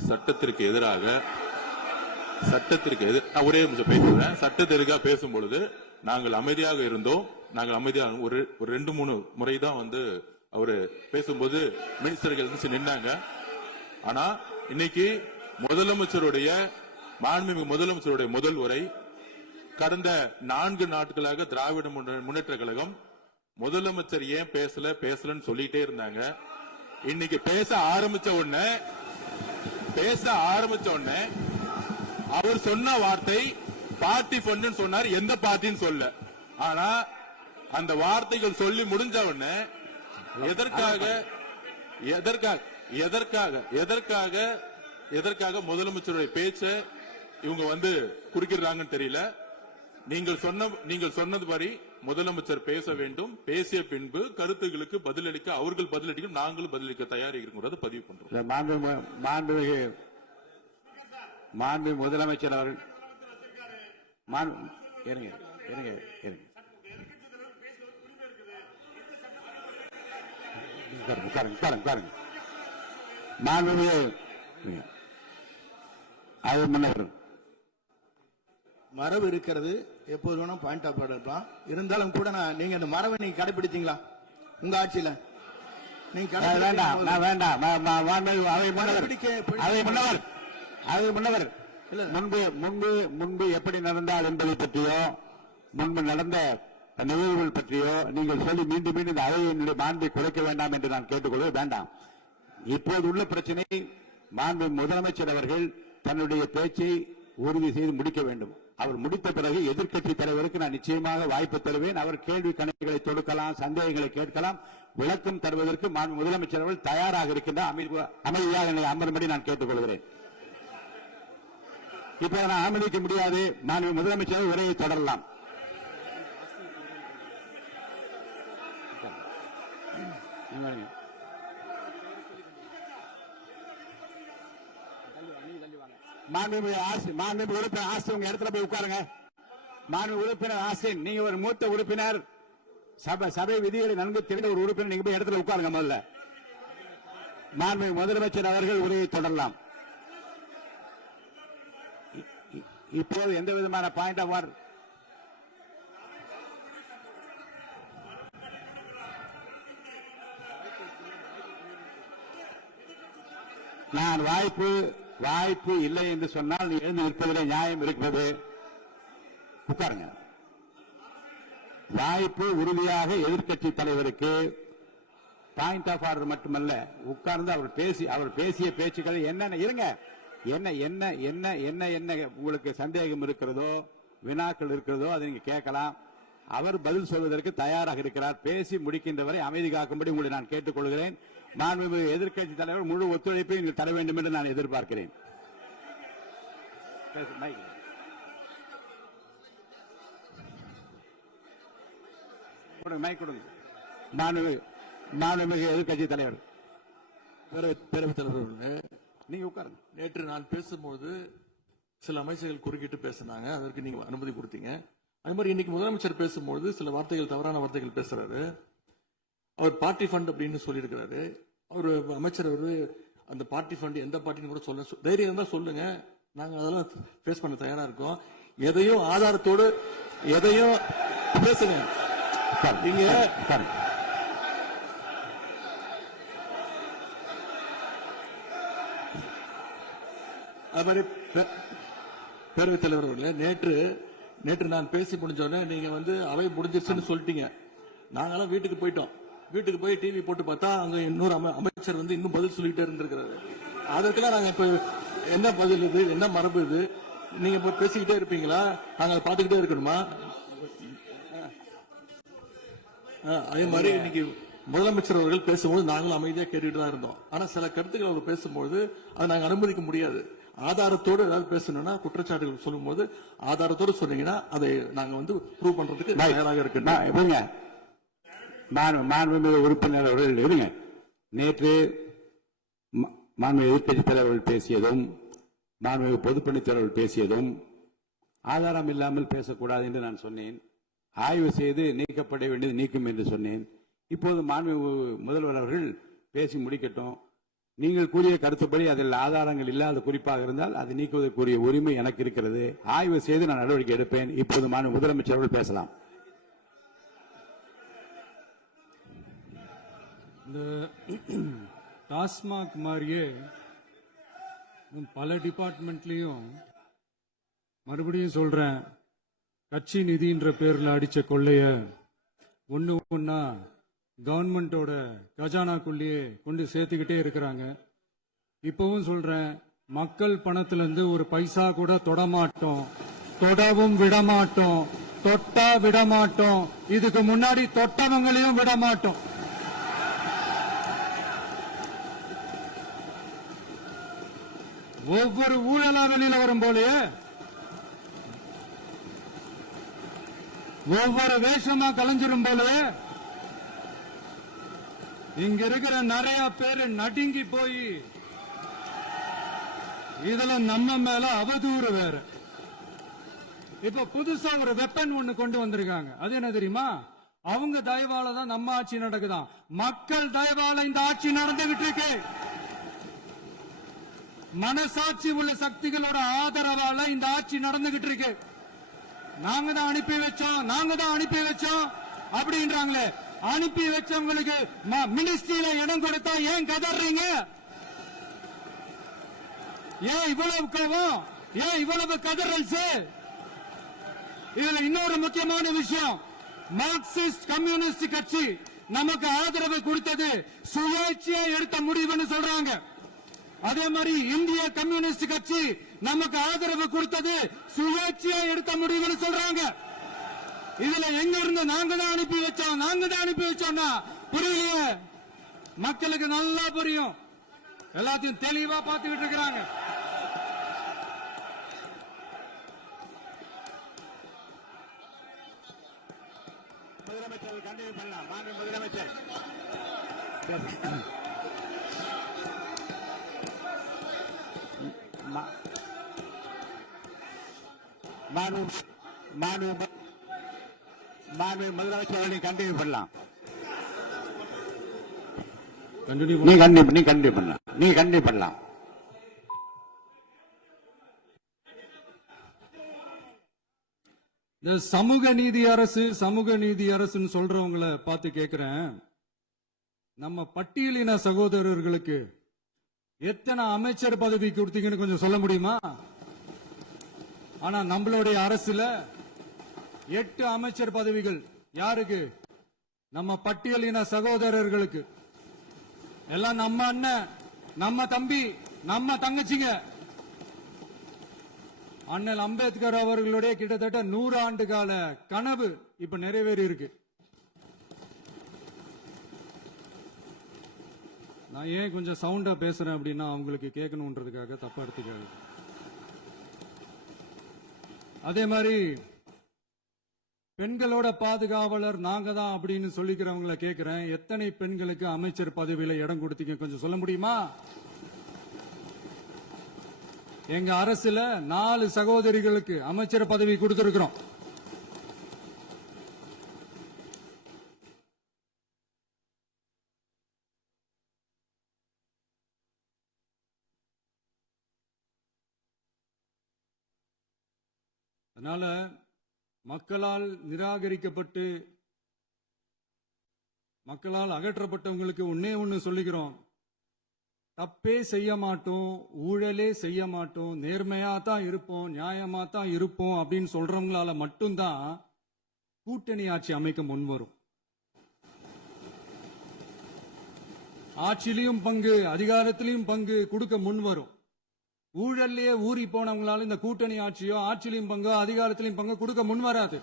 சட்டத்திற்கு எதிராக ஒரே நிமிஷம் பேசுறேன். சட்டத்திற்காக பேசும்பொழுது நாங்கள் அமைதியாக இருந்தோம். ஒரு 2-3 முறை தான் வந்து அவரு பேசும்போது மினிஸ்டர்கள் நின்னாங்க. ஆனா இன்னைக்கு மாண்புமிகு முதலமைச்சருடைய முதல் உரை, கடந்த 4 நாட்களாக திராவிட முன்னேற்ற கழகம் முதலமைச்சர் ஏன் பேசலன்னு சொல்லிட்டே இருந்தாங்க. இன்னைக்கு பேச ஆரம்பிச்ச உடனே அவர் சொன்ன வார்த்தை பார்ட்டி ஃபண்ட் சொன்னார். எந்த பார்ட்டின்னு சொல்ல. ஆனா அந்த வார்த்தைகள் சொல்லி முடிஞ்ச உடனே எதற்காக முதலமைச்சருடைய பேச்ச இவங்க வந்து குறுக்கிடுறாங்கன்னு தெரியல. நீங்கள் சொன்னதுபடி முதலமைச்சர் பேச வேண்டும். பேசிய பின்பு கருத்துகளுக்கு பதிலளிக்க அவர்கள் பதிலளிக்க நாங்களும் பதிலளிக்க தயாரிக்கிறோம். பதிவு பண்றோம். மாண்புமிகு முதலமைச்சர் அவர்கள் மரபு இருக்கிறது, எப்போது வேணும் பாயிண்ட் ஆஃப் ஆர்டர் இருக்கலாம். இருந்தாலும் கூட நீங்க இந்த மரபை நீங்க கடைபிடித்தீங்களா உங்க ஆட்சியில? நீங்க முன்னவர் முன்பு எப்படி நடந்தால் என்பதை பற்றியோ முன்பு நடந்த நிகழ்வுகள் பற்றியோ நீங்கள் சொல்லி மீண்டும் இந்த அவையினுடைய மாண்பை குறைக்க வேண்டாம் என்று நான் கேட்டுக்கொள்ள வேண்டாம். இப்போது உள்ள பிரச்சனை, மாண்பு முதலமைச்சர் அவர்கள் தன்னுடைய பேச்சை உறுதி செய்து முடிக்க வேண்டும். அவர் முடித்த பிறகு எதிர்க்கட்சி தலைவருக்கு நான் நிச்சயமாக வாய்ப்பு தருவேன். அவர் கேள்வி கணக்குகளை தொடுக்கலாம், சந்தேகங்களை கேட்கலாம். விளக்கம் தருவதற்கு மாண்பு முதலமைச்சர் அவர்கள் தயாராக இருக்கின்ற அமைதியாக என்னை அமரும்படி நான் கேட்டுக்கொள்கிறேன். இப்ப நான் அனுமதிக்க முடியாது. மாண்பு முதலமைச்சர் உரையை தொடரலாம். மாண்புமிகு உறுப்பினர் ஆஸ்தின் உங்க இடத்துல போய் உட்காருங்க. மாண்புமிகு உறுப்பினர் ஆஸ்தின், நீங்க ஒரு மூத்த உறுப்பினர், சபை விதிகளை நன்கு தெரிந்த ஒரு உறுப்பினர், நீங்க போய் இடத்துல உட்காருங்க. முதல்ல மாண்புமிகு முதலமைச்சர் அவர்கள் உரையை தொடரலாம். இப்போது எந்த விதமான பாயிண்ட் ஆஃப் ஆர்டர் நான் வாய்ப்பு இல்லை என்று சொன்னால் நீ எழுந்து நிற்பதில் நியாயம் இருக்கிறது. உட்காருங்க. வாய்ப்பு உறுதியாக எதிர்க்கட்சி தலைவருக்கு பாயிண்ட் ஆஃப் ஆர்டர் மட்டுமல்ல, உட்கார்ந்து அவர் பேசிய பேச்சுக்களை என்னென்ன இருங்க, என்ன என்ன என்ன என்ன என்ன உங்களுக்கு சந்தேகம் இருக்கிறதோ, வினாக்கள் இருக்கிறதோ அதை நீங்க கேட்கலாம். அவர் பதில் சொல்வதற்கு தயாராக இருக்கிறார். பேசி முடிக்கின்ற வரை அமைதி காக்கும்படி உங்களை நான் கேட்டுக்கொள்கிறேன். மாண்புமிகு எதிர்க்கட்சி தலைவர் முழு ஒத்துழைப்பை நீங்கள் தர வேண்டும் என்று நான் எதிர்பார்க்கிறேன். மைக் கொடுங்க. மாண்புமிகு எதிர்க்கட்சி தலைவர் பேரவைத் தலைவர் அவர்களே, நீங்க உட்காருங்க. நேற்று நான் பேசும்போது சில அமைச்சர்கள் குறுக்கிட்டு பேசினாங்க, அதற்கு நீங்க அனுமதி கொடுத்தீங்க. அதே மாதிரி இன்னைக்கு முதலமைச்சர் பேசும்போது சில வார்த்தைகள், தவறான வார்த்தைகள் பேசுறாரு. அவர் பார்ட்டி ஃபண்ட் அப்படின்னு சொல்லியிருக்கிறாரு. அவர் அமைச்சர் அந்த பார்ட்டி ஃபண்ட் எந்த பார்ட்டின்னு கூட சொல்ல தைரியம் இருந்தா சொல்லுங்க, நாங்க அதெல்லாம் ஃபேஸ் பண்ண தயாரா இருக்கோம். எதையும் ஆதாரத்தோடு எதையும் பேசுங்க. நீங்க அது மாதிரி பேரவைத் தலைவர் அவர்களே, நேற்று நான் பேசி முடிஞ்சோடனே நீங்க அவை முடிஞ்சிருச்சுன்னு சொல்லிட்டீங்க. நாங்கெல்லாம் வீட்டுக்கு போயிட்டோம். வீட்டுக்கு போய் டிவி போட்டு பார்த்தா அங்க இன்னொரு அமைச்சர் இன்னும் பதில் சொல்லிட்டே இருந்திருக்கிறாரு. அதற்கெல்லாம் நாங்க இப்ப என்ன பதில் இது, என்ன மரபு இது? நீங்க இப்ப பேசிக்கிட்டே இருப்பீங்களா? நாங்க பாத்துக்கிட்டே இருக்கணுமா? அதே மாதிரி இன்னைக்கு முதலமைச்சர் அவர்கள் பேசும்போது நாங்களும் அமைதியா கேட்டுட்டு தான் இருந்தோம். ஆனா சில கருத்துக்கள் அவர் பேசும்போது அதை நாங்க அனுமதிக்க முடியாது. ஆதாரத்தோடு ஏதாவது பேசணும்னா, குற்றச்சாட்டுகள் சொல்லும் போது ஆதாரத்தோடு சொன்னீங்கன்னா அதை நாங்க ப்ரூவ் பண்றதுக்கு தயாராக இருக்கு. மாண்புமிகு உறுப்பினர் அவர்கள் இருங்க. நேற்று மாண்புமிகு எதிர்க்கட்சி தலைவர்கள் பேசியதும், மாண்புமிகு பொதுப்பணித் தலைவர்கள் பேசியதும் ஆதாரம் இல்லாமல் பேசக்கூடாது என்று நான் சொன்னேன். ஆய்வு செய்து நீக்கப்பட வேண்டியது நீக்கும் என்று சொன்னேன். இப்போது மாண்புமிகு முதல்வர் அவர்கள் பேசி முடிக்கட்டும். நீங்கள் கூறிய கருத்துப்படி அதில் ஆதாரங்கள் இல்லாத குறிப்பாக இருந்தால் அதை நீக்குவதற்குரிய உரிமை எனக்கு இருக்கிறது. ஆய்வு செய்து நான் நடவடிக்கை எடுப்பேன். இப்போது மாண்புமிகு முதலமைச்சர் அவர்கள் பேசலாம். இந்த டாஸ்மாக் மாதிரியே பல டிபார்ட்மெண்ட்லயும், மறுபடியும் சொல்றேன், கட்சி நிதின்ற பேர்ல அடிச்ச கொள்ளைய ஒன்னா கவர்மெண்டோட கஜானாக்குள்ளேயே கொண்டு சேர்த்துக்கிட்டே இருக்கிறாங்க. இப்பவும் சொல்றேன், மக்கள் பணத்திலிருந்து ஒரு பைசா கூட தொடமாட்டோம், தொடவும் விடமாட்டோம், தொட்டா விடமாட்டோம், இதுக்கு முன்னாடி தொட்டவங்களையும் விடமாட்டோம். ஒவ்வொரு ஊழலா வெளியில வரும் போலயே, ஒவ்வொரு வேஷமா கலைஞ்சிரும் போலயே இங்க இருக்கிற நிறைய பேரு நடுங்கி போய் இதுல நம்ம மேல அவதூறு வேற. இப்ப புதுசா ஒரு வெப்பன் ஒண்ணு கொண்டு வந்திருக்காங்க. அது என்ன தெரியுமா? அவங்க தயவால தான் நம்ம ஆட்சி நடக்குதாம். மக்கள் தயவால இந்த ஆட்சி நடந்துகிட்டு இருக்கு. மனசாட்சி உள்ள சக்திகளோட ஆதரவால இந்த ஆட்சி நடந்துகிட்டு இருக்கு. நாங்க தான் அனுப்பி வச்சோம் அப்படின்றாங்களே. அனுப்பி வச்சவங்களுக்கு மினிஸ்ட்ரியில இடம் கொடுத்தா ஏன் கதறீங்க? ஏன் இவ்வளவு கோவம்? ஏன் இவ்வளவு கதறல்ஸ்? இதுல இன்னொரு முக்கியமான விஷயம், மார்க்சிஸ்ட் கம்யூனிஸ்ட் கட்சி நமக்கு ஆதரவு கொடுத்தது சுயேட்சையா எடுத்த முடிவுன்னு சொல்றாங்க. அதே மாதிரி இந்திய கம்யூனிஸ்ட் கட்சி நமக்கு ஆதரவு கொடுத்தது சுயேட்சையா எடுத்த முடிவுன்னு சொல்றாங்க. இதுல எங்க இருந்து நாங்க தான் அனுப்பி வச்சோம்னா புரியலையே. மக்களுக்கு நல்லா புரியும், எல்லாத்தையும் தெளிவா பார்த்துக்கிட்டு இருக்கிறாங்க. முதலமைச்சர் கண்டினியூ பண்ணலாம். மாண்பு முதலமைச்சர் முதலமைச்சர் கண்டினியூ பண்ணலாம். நீ கண்டினியூ பண்ணலாம். இந்த சமூக நீதி அரசுன்னு சொல்றவங்களை பார்த்து கேட்கிறேன், நம்ம பட்டியலின சகோதரர்களுக்கு எத்தனை அமைச்சர் பதவி கொடுத்தீங்கன்னு கொஞ்சம் சொல்ல முடியுமா? ஆனா நம்மளுடைய அரசுல 8 அமைச்சர் பதவிகள் யாருக்கு? நம்ம பட்டியலின சகோதரர்களுக்கு. எல்லாம் நம்ம அண்ணன், நம்ம தம்பி, நம்ம தங்கச்சிங்க. அண்ணல் அம்பேத்கர் அவர்களுடைய கிட்டத்தட்ட 100 ஆண்டு கால கனவு இப்ப நிறைவேறி இருக்கு. நான் ஏன் கொஞ்சம் சவுண்டா பேசுறேன் அப்படின்னா அவங்களுக்கு கேட்கணுன்றதுக்காக, தப்பா எடுத்துக்காது. அதே மாதிரி பெண்களோட பாதுகாவலர் நாங்க தான் அப்படின்னு சொல்லிக்கிறவங்களை கேட்கிறேன், எத்தனை பெண்களுக்கு அமைச்சர் பதவியில இடம் கொடுத்தீங்க கொஞ்சம் சொல்ல முடியுமா? எங்க அரசுல 4 சகோதரிகளுக்கு அமைச்சர் பதவி கொடுத்திருக்கிறோம். அதனால மக்களால் நிராகரிக்கப்பட்டு மக்களால் அகற்றப்பட்டவங்களுக்கு ஒண்ணு சொல்லிக்கிறோம், தப்பே செய்ய மாட்டோம், ஊழலே செய்ய மாட்டோம், நேர்மையா தான் இருப்போம், நியாயமா தான் இருப்போம் அப்படின்னு சொல்றவங்களால மட்டும்தான் கூட்டணி ஆட்சி அமைக்க முன்வரும். ஆட்சியிலையும் பங்கு, அதிகாரத்திலையும் பங்கு கொடுக்க முன்வரும். ஊழல்லையே ஊறி போனவங்களால இந்த கூட்டணி ஆட்சியோ, ஆட்சியிலையும் பங்கு, அதிகாரத்திலையும் பங்கு கொடுக்க முன்வராது.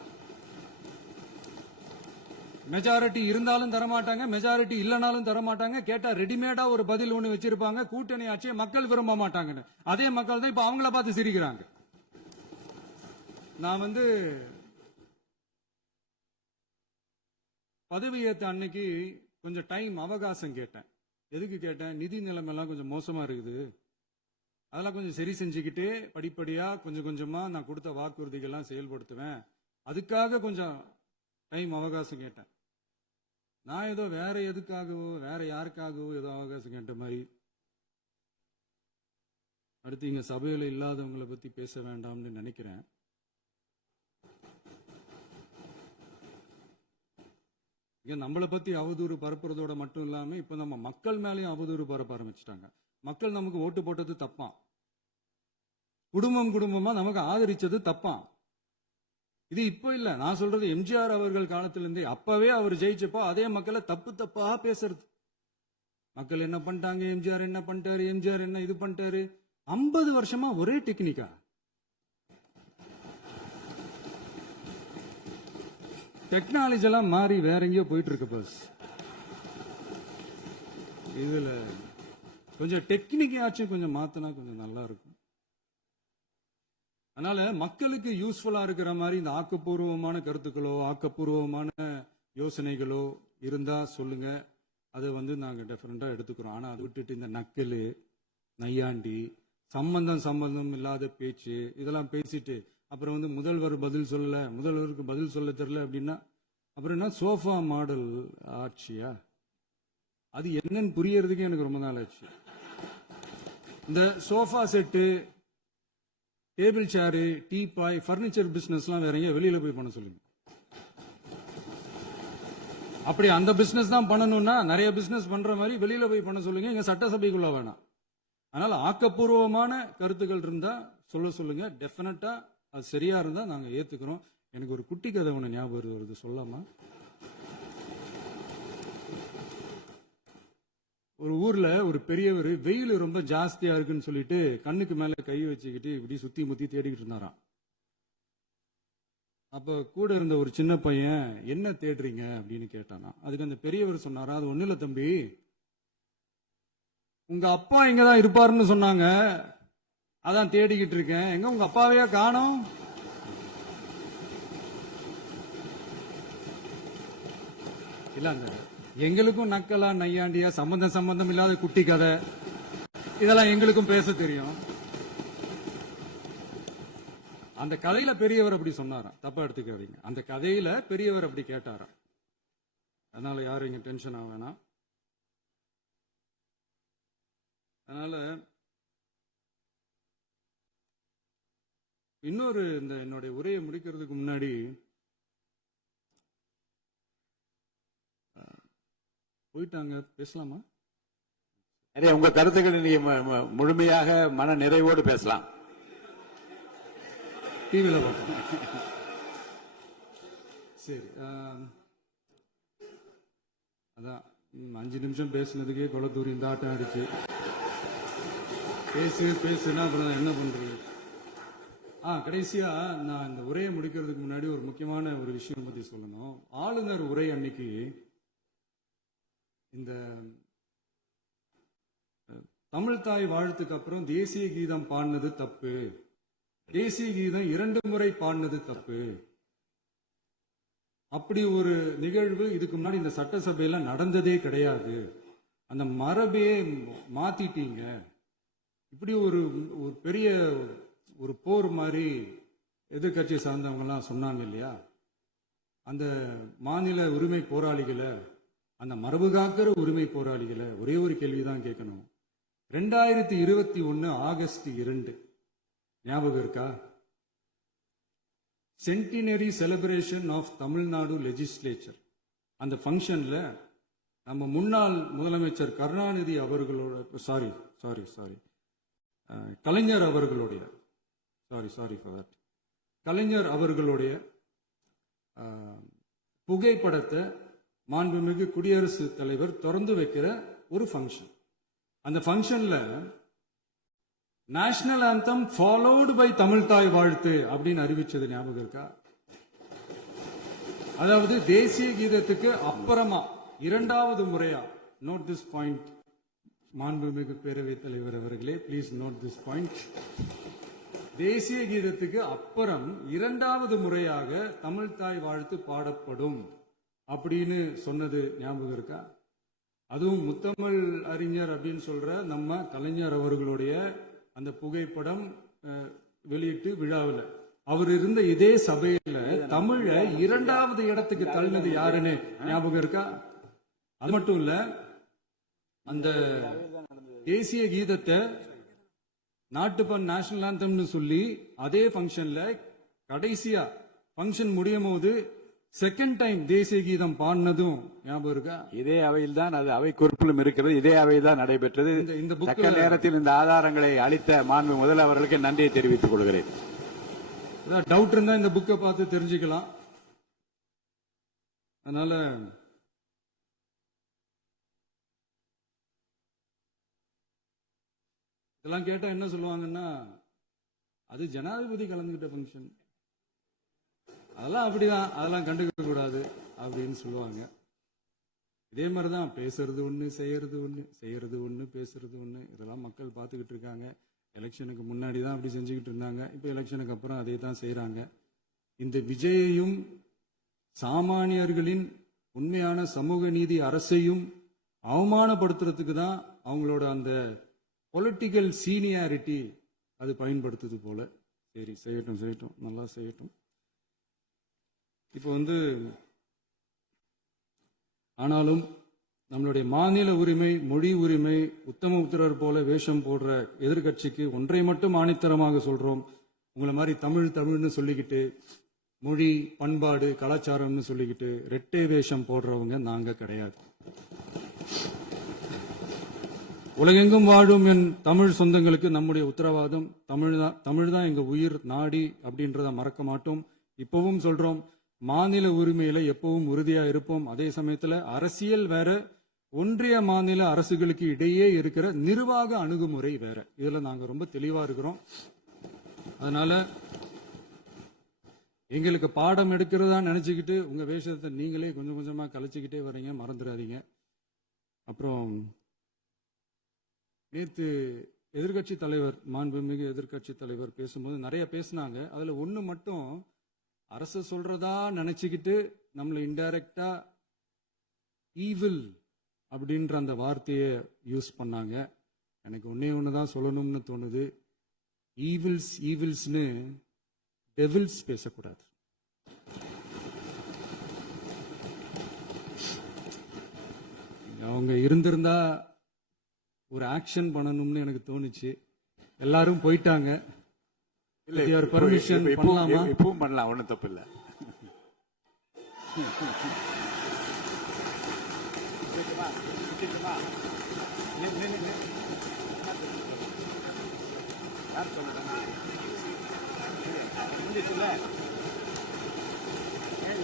மெஜாரிட்டி இருந்தாலும் தரமாட்டாங்க, மெஜாரிட்டி இல்லனாலும் தரமாட்டாங்க. கேட்டா ரெடிமேடா ஒரு பதில் ஒண்ணு வச்சிருப்பாங்க, கூட்டணி ஆட்சியை மக்கள் விரும்ப மாட்டாங்கன்னு. அதே மக்கள் தான் இப்ப அவங்கள பார்த்து சிரிக்கிறாங்க. நான் பதவி ஏத்த அன்னைக்கு கொஞ்சம் டைம் அவகாசம் கேட்டேன். எதுக்கு கேட்டேன்? நிதி நிலைமை எல்லாம் கொஞ்சம் மோசமா இருக்குது, அதெல்லாம் கொஞ்சம் சரி செஞ்சுக்கிட்டு படிப்படியா கொஞ்சம் கொஞ்சமா நான் கொடுத்த வாக்குறுதிகள்லாம் செயல்படுத்துவேன், அதுக்காக கொஞ்சம் டைம் அவகாசம் கேட்டேன். நான் ஏதோ வேற எதுக்காகவோ வேற யாருக்காகவோ ஏதோ அவகாசம் கேட்ட மாதிரி. அடுத்து இங்க சபையில இல்லாதவங்களை பத்தி பேச வேண்டாம்னு நினைக்கிறேன். இங்க நம்மளை பத்தி அவதூறு பரப்புறதோட மட்டும் இல்லாம இப்ப நம்ம மக்கள் மேலேயும் அவதூறு பரப்ப ஆரம்பிச்சிட்டாங்க. மக்கள் நமக்கு ஓட்டு போட்டது தப்பான், குடும்பம் குடும்பமா நமக்கு ஆதரிச்சது தப்பான். இது இப்ப இல்ல, நான் சொல்றது எம்ஜிஆர் அவர்கள் காலத்திலிருந்தே. அப்பவே அவர் ஜெயிச்சப்போ அதே மக்களை தப்பு தப்பா பேசுறது. மக்கள் என்ன பண்ணிட்டாங்க, எம்ஜிஆர் என்ன பண்ணிட்டாரு, எம்ஜிஆர் என்ன இது பண்ணிட்டாரு. 50 வருஷமா ஒரே டெக்னிக்கா. டெக்னாலஜி எல்லாம் மாறி வேற எங்கேயோ போயிட்டு இருக்கு. பஸ் இதுல கொஞ்சம் டெக்னிக்காச்சும் கொஞ்சம் மாத்தினா கொஞ்சம் நல்லா இருக்கும். அதனால மக்களுக்கு யூஸ்ஃபுல்லா இருக்கிற மாதிரி இந்த ஆக்கப்பூர்வமான கருத்துக்களோ ஆக்கப்பூர்வமான யோசனைகளோ இருந்தா சொல்லுங்க, அதை நாங்க டெஃபரெண்டா எடுத்துக்கிறோம். ஆனா அதை விட்டுட்டு இந்த நக்கலு, நையாண்டி, சம்பந்தம் இல்லாத பேச்சு இதெல்லாம் பேசிட்டு அப்புறம் முதல்வர் பதில் சொல்லல, முதல்வருக்கு பதில் சொல்ல தெரியல அப்படின்னா அப்புறம் என்ன சோஃபா மாடல் ஆட்சியா? அது என்னன்னு புரியறதுக்கு எனக்கு ரொம்ப நாள் ஆச்சு. இந்த sofa set, table chair, teapoy, furniture பிசினஸ்லாம் வேற எங்க வெளியில போய் பண்ண சொல்லுங்க. அப்படி அந்த பிசினஸ் தான் பண்ணணும்னா நிறைய பிசினஸ் பண்ற மாதிரி வெளியில போய் பண்ண சொல்லுங்க, இங்க சட்டசபைக்குள்ள வேணாம். அதனால ஆக்கப்பூர்வமான கருத்துக்கள் இருந்தா சொல்லுங்க, டெஃபினட்டா அது சரியா இருந்தா நாங்க ஏத்துக்கிறோம். எனக்கு ஒரு குட்டி கதை ஒண்ணு ஞாபகம் வருது, சொல்லாமா? ஒரு ஊர்ல ஒரு பெரியவர் வெயில் ரொம்ப ஜாஸ்தியா இருக்குன்னு சொல்லிட்டு கண்ணுக்கு மேல கை வச்சுக்கிட்டு இப்படி சுத்தி முத்தி தேடிக்கிட்டு இருந்தாராம். அப்ப கூட இருந்த ஒரு சின்ன பையன் என்ன தேடுறீங்க அப்படின்னு கேட்டானா. அதுக்கு அந்த பெரியவர் சொன்னாரா, அது ஒண்ணு இல்ல தம்பி, உங்க அப்பா இங்கதான் இருப்பாருன்னு சொன்னாங்க, அதான் தேடிக்கிட்டு இருக்கேன், எங்க உங்க அப்பாவையா காணோம்? இல்ல அந்த எங்களுக்கும் நக்கலா நையாண்டியா சம்பந்தம் இல்லாத குட்டி கதை இதெல்லாம் எங்களுக்கும் பேச தெரியும். அந்த கதையில பெரியவர் அப்படி சொன்னாராம், தப்பா எடுத்துக்காதீங்க. அந்த கதையில பெரியவர் அப்படி கேட்டாராம். அதனால யாரும் இங்க டென்ஷன் ஆக வேணாம். அதனால இன்னொரு இந்த என்னுடைய உரையை முடிக்கிறதுக்கு முன்னாடி போயிட்டாங்க, பேசலாமா? நிறைய உங்க கருத்துக்களை நீங்க முழுமையாக மன நிறைவோடு பேசலாம். டிவியில பார்த்தோம். சரி, அதான் 5 நிமிஷம் பேசுனதுக்கே கொளத்தூரி இந்த ஆட்டம் அடிச்சு பேசுனா அப்புறம் என்ன பண்றது? கடைசியா நான் இந்த உரையை முடிக்கிறதுக்கு முன்னாடி ஒரு முக்கியமான ஒரு விஷயம் பத்தி சொல்லணும். ஆளுநர் உரை அன்னைக்கு இந்த தமிழ் தாய் வாழ்த்துக்கு அப்புறம் தேசிய கீதம் பாடினது தப்பு, தேசிய கீதம் 2 முறை பாடினது தப்பு, அப்படி ஒரு நிகழ்வு இதுக்கு முன்னாடி இந்த சட்டசபையில நடந்ததே கிடையாது, அந்த மரபையே மாத்திட்டீங்க, இப்படி ஒரு ஒரு பெரிய ஒரு போர் மாதிரி எதிர்கட்சி சார்ந்தவங்க எல்லாம் சொன்னாங்க இல்லையா. அந்த மாநில உரிமை போராளிகளை, அந்த மரபு காக்கிற உரிமை போராளிகளை ஒரே ஒரு கேள்விதான் கேட்கணும். 2021 ஆகஸ்ட் 2 ஞாபகம் இருக்கா? Centenary celebration of Tamil Nadu legislature. அந்த ஃபங்க்ஷன்ல நம்ம முன்னாள் முதலமைச்சர் கருணாநிதி அவர்களோட கலைஞர் அவர்களுடைய கலைஞர் அவர்களுடைய புகைப்படத்தை மாண்புமிகு குடியரசுத் தலைவர் திறந்து வைக்கிற ஒரு ஃபங்க்ஷன். அந்த ஃபங்க்ஷன்ல national anthem followed by Tamil Thai Vazhthu அப்படின்னு அறிவிச்சது ஞாபகம் இருக்கா? அதாவது தேசிய கீதத்துக்கு அப்புறமா 2வது முறையா, நோட் திஸ் பாயிண்ட் மாண்புமிகு பேரவைத் தலைவர் அவர்களே, பிளீஸ் நோட் திஸ் பாயிண்ட். தேசிய கீதத்துக்கு அப்புறம் 2வது முறையாக தமிழ் தாய் வாழ்த்து பாடப்படும் அப்படின்னு சொன்னது ஞாபகம் இருக்கா? அதுவும் முத்தமிழ் அறிஞர் அப்படின்னு சொல்ற நம்ம கலைஞர் அவர்களுடைய அந்த புகைப்படம் வெளியிட்டு விழாவில் அவர் இருந்த இதே சபையில தமிழ 2வது இடத்துக்கு தள்ளினது யாருன்னு ஞாபகம் இருக்கா? அது மட்டும் இல்ல, அந்த தேசிய கீதத்தை நாட்டுப்பண் நேஷனல் ஆந்தம்னு சொல்லி அதே ஃபங்க்ஷன்ல கடைசியா ஃபங்க்ஷன் முடியும் போது செகண்ட் டைம் தேசிய கீதம் பாடினதும் ஞாபகம் இருக்கா? இதே அவையில் தான், அது அவை குறிப்பிலும் இருக்கிறது, இதே அவையில் தான் நடைபெற்றது. இந்த தக்க நேரத்தில் இந்த ஆதாரங்களை அளித்த மாண்பு முதல் அவர்களுக்கு நன்றியை தெரிவித்துக் கொள்கிறேன். டவுட் இருந்தா இந்த புக்கை பார்த்து தெரிஞ்சுக்கலாம். அதனால இதெல்லாம் கேட்டா என்ன சொல்லுவாங்கன்னா, அது ஜனாதிபதி கலந்துகிட்ட ஃபங்க்ஷன், அதெல்லாம் அப்படிதான், அதெல்லாம் கண்டுக்க கூடாது அப்படின்னு சொல்லுவாங்க. இதே மாதிரிதான் பேசுறது ஒண்ணு, செய்யறது ஒண்ணு, பேசுறது ஒண்ணு. இதெல்லாம் மக்கள் பார்த்துக்கிட்டு இருக்காங்க. எலெக்ஷனுக்கு முன்னாடி தான் அப்படி செஞ்சுக்கிட்டு இருந்தாங்க, இப்ப எலெக்ஷனுக்கு அப்புறம் அதே தான் செய்யறாங்க. இந்த விஜயையும் சாமானியர்களின் உண்மையான சமூக நீதி அரசையும் அவமானப்படுத்துறதுக்கு தான் அவங்களோட அந்த பொலிட்டிக்கல் சீனியாரிட்டி அது பயன்படுத்துது போல. சரி, செய்யட்டும், நல்லா செய்யட்டும். இப்போ ஆனாலும் நம்மளுடைய மாநில உரிமை, மொழி உரிமை, உத்தமபுத்திரர் போல வேஷம் போடுற எதிர்கட்சிக்கு ஒன்றை மட்டும் ஆணித்தரமாக சொல்றோம். உங்களை மாதிரி தமிழ்னு சொல்லிக்கிட்டு, மொழி, பண்பாடு, கலாச்சாரம்னு சொல்லிக்கிட்டு ரெட்டை வேஷம் போடுறவங்க நாங்க கிடையாது. உலகெங்கும் வாழும் என் தமிழ் சொந்தங்களுக்கு நம்முடைய உத்தரவாதம் தமிழ் தான் எங்க உயிர் நாடி அப்படின்றத மறக்க மாட்டோம். இப்பவும் சொல்றோம், மாநில உரிமையில எப்பவும் உறுதியா இருப்போம். அதே சமயத்துல அரசியல் வேற, ஒன்றிய மாநில அரசுகளுக்கு இடையே இருக்கிற நிர்வாக அணுகுமுறை வேற. இதுல நாங்க ரொம்ப தெளிவா இருக்கிறோம். அதனால எங்களுக்கு பாடம் எடுக்கிறதா நினைச்சுக்கிட்டு உங்க வேஷத்தை நீங்களே கொஞ்சம் கொஞ்சமா கலைச்சுக்கிட்டே வர்றீங்க, மறந்துடாதீங்க. அப்புறம் நேற்று எதிர்கட்சி தலைவர், மாண்புமிகு எதிர்கட்சி தலைவர் பேசும்போது நிறைய பேசினாங்க. அதுல ஒண்ணு மட்டும், அரசு சொல்றதா நினைச்சுக்கிட்டு நம்மளை இன்டைரக்டா ஈவில் அப்படின்ற அந்த வார்த்தையை யூஸ் பண்ணாங்க. எனக்கு ஒண்ணுதான் சொல்லணும்னு தோணுது. ஈவில்ஸ்னு டெவில்ஸ் பேசக்கூடாது. அவங்க இருந்திருந்தா ஒரு ஆக்ஷன் பண்ணணும்னு எனக்கு தோணுச்சு. எல்லாரும் போயிட்டாங்க. பர்மிஷன் பண்ணலாமா? இப்பவும் பண்ணலாம், ஒன்றும் தப்பு இல்லை.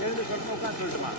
எழுந்து சொல்லுமா?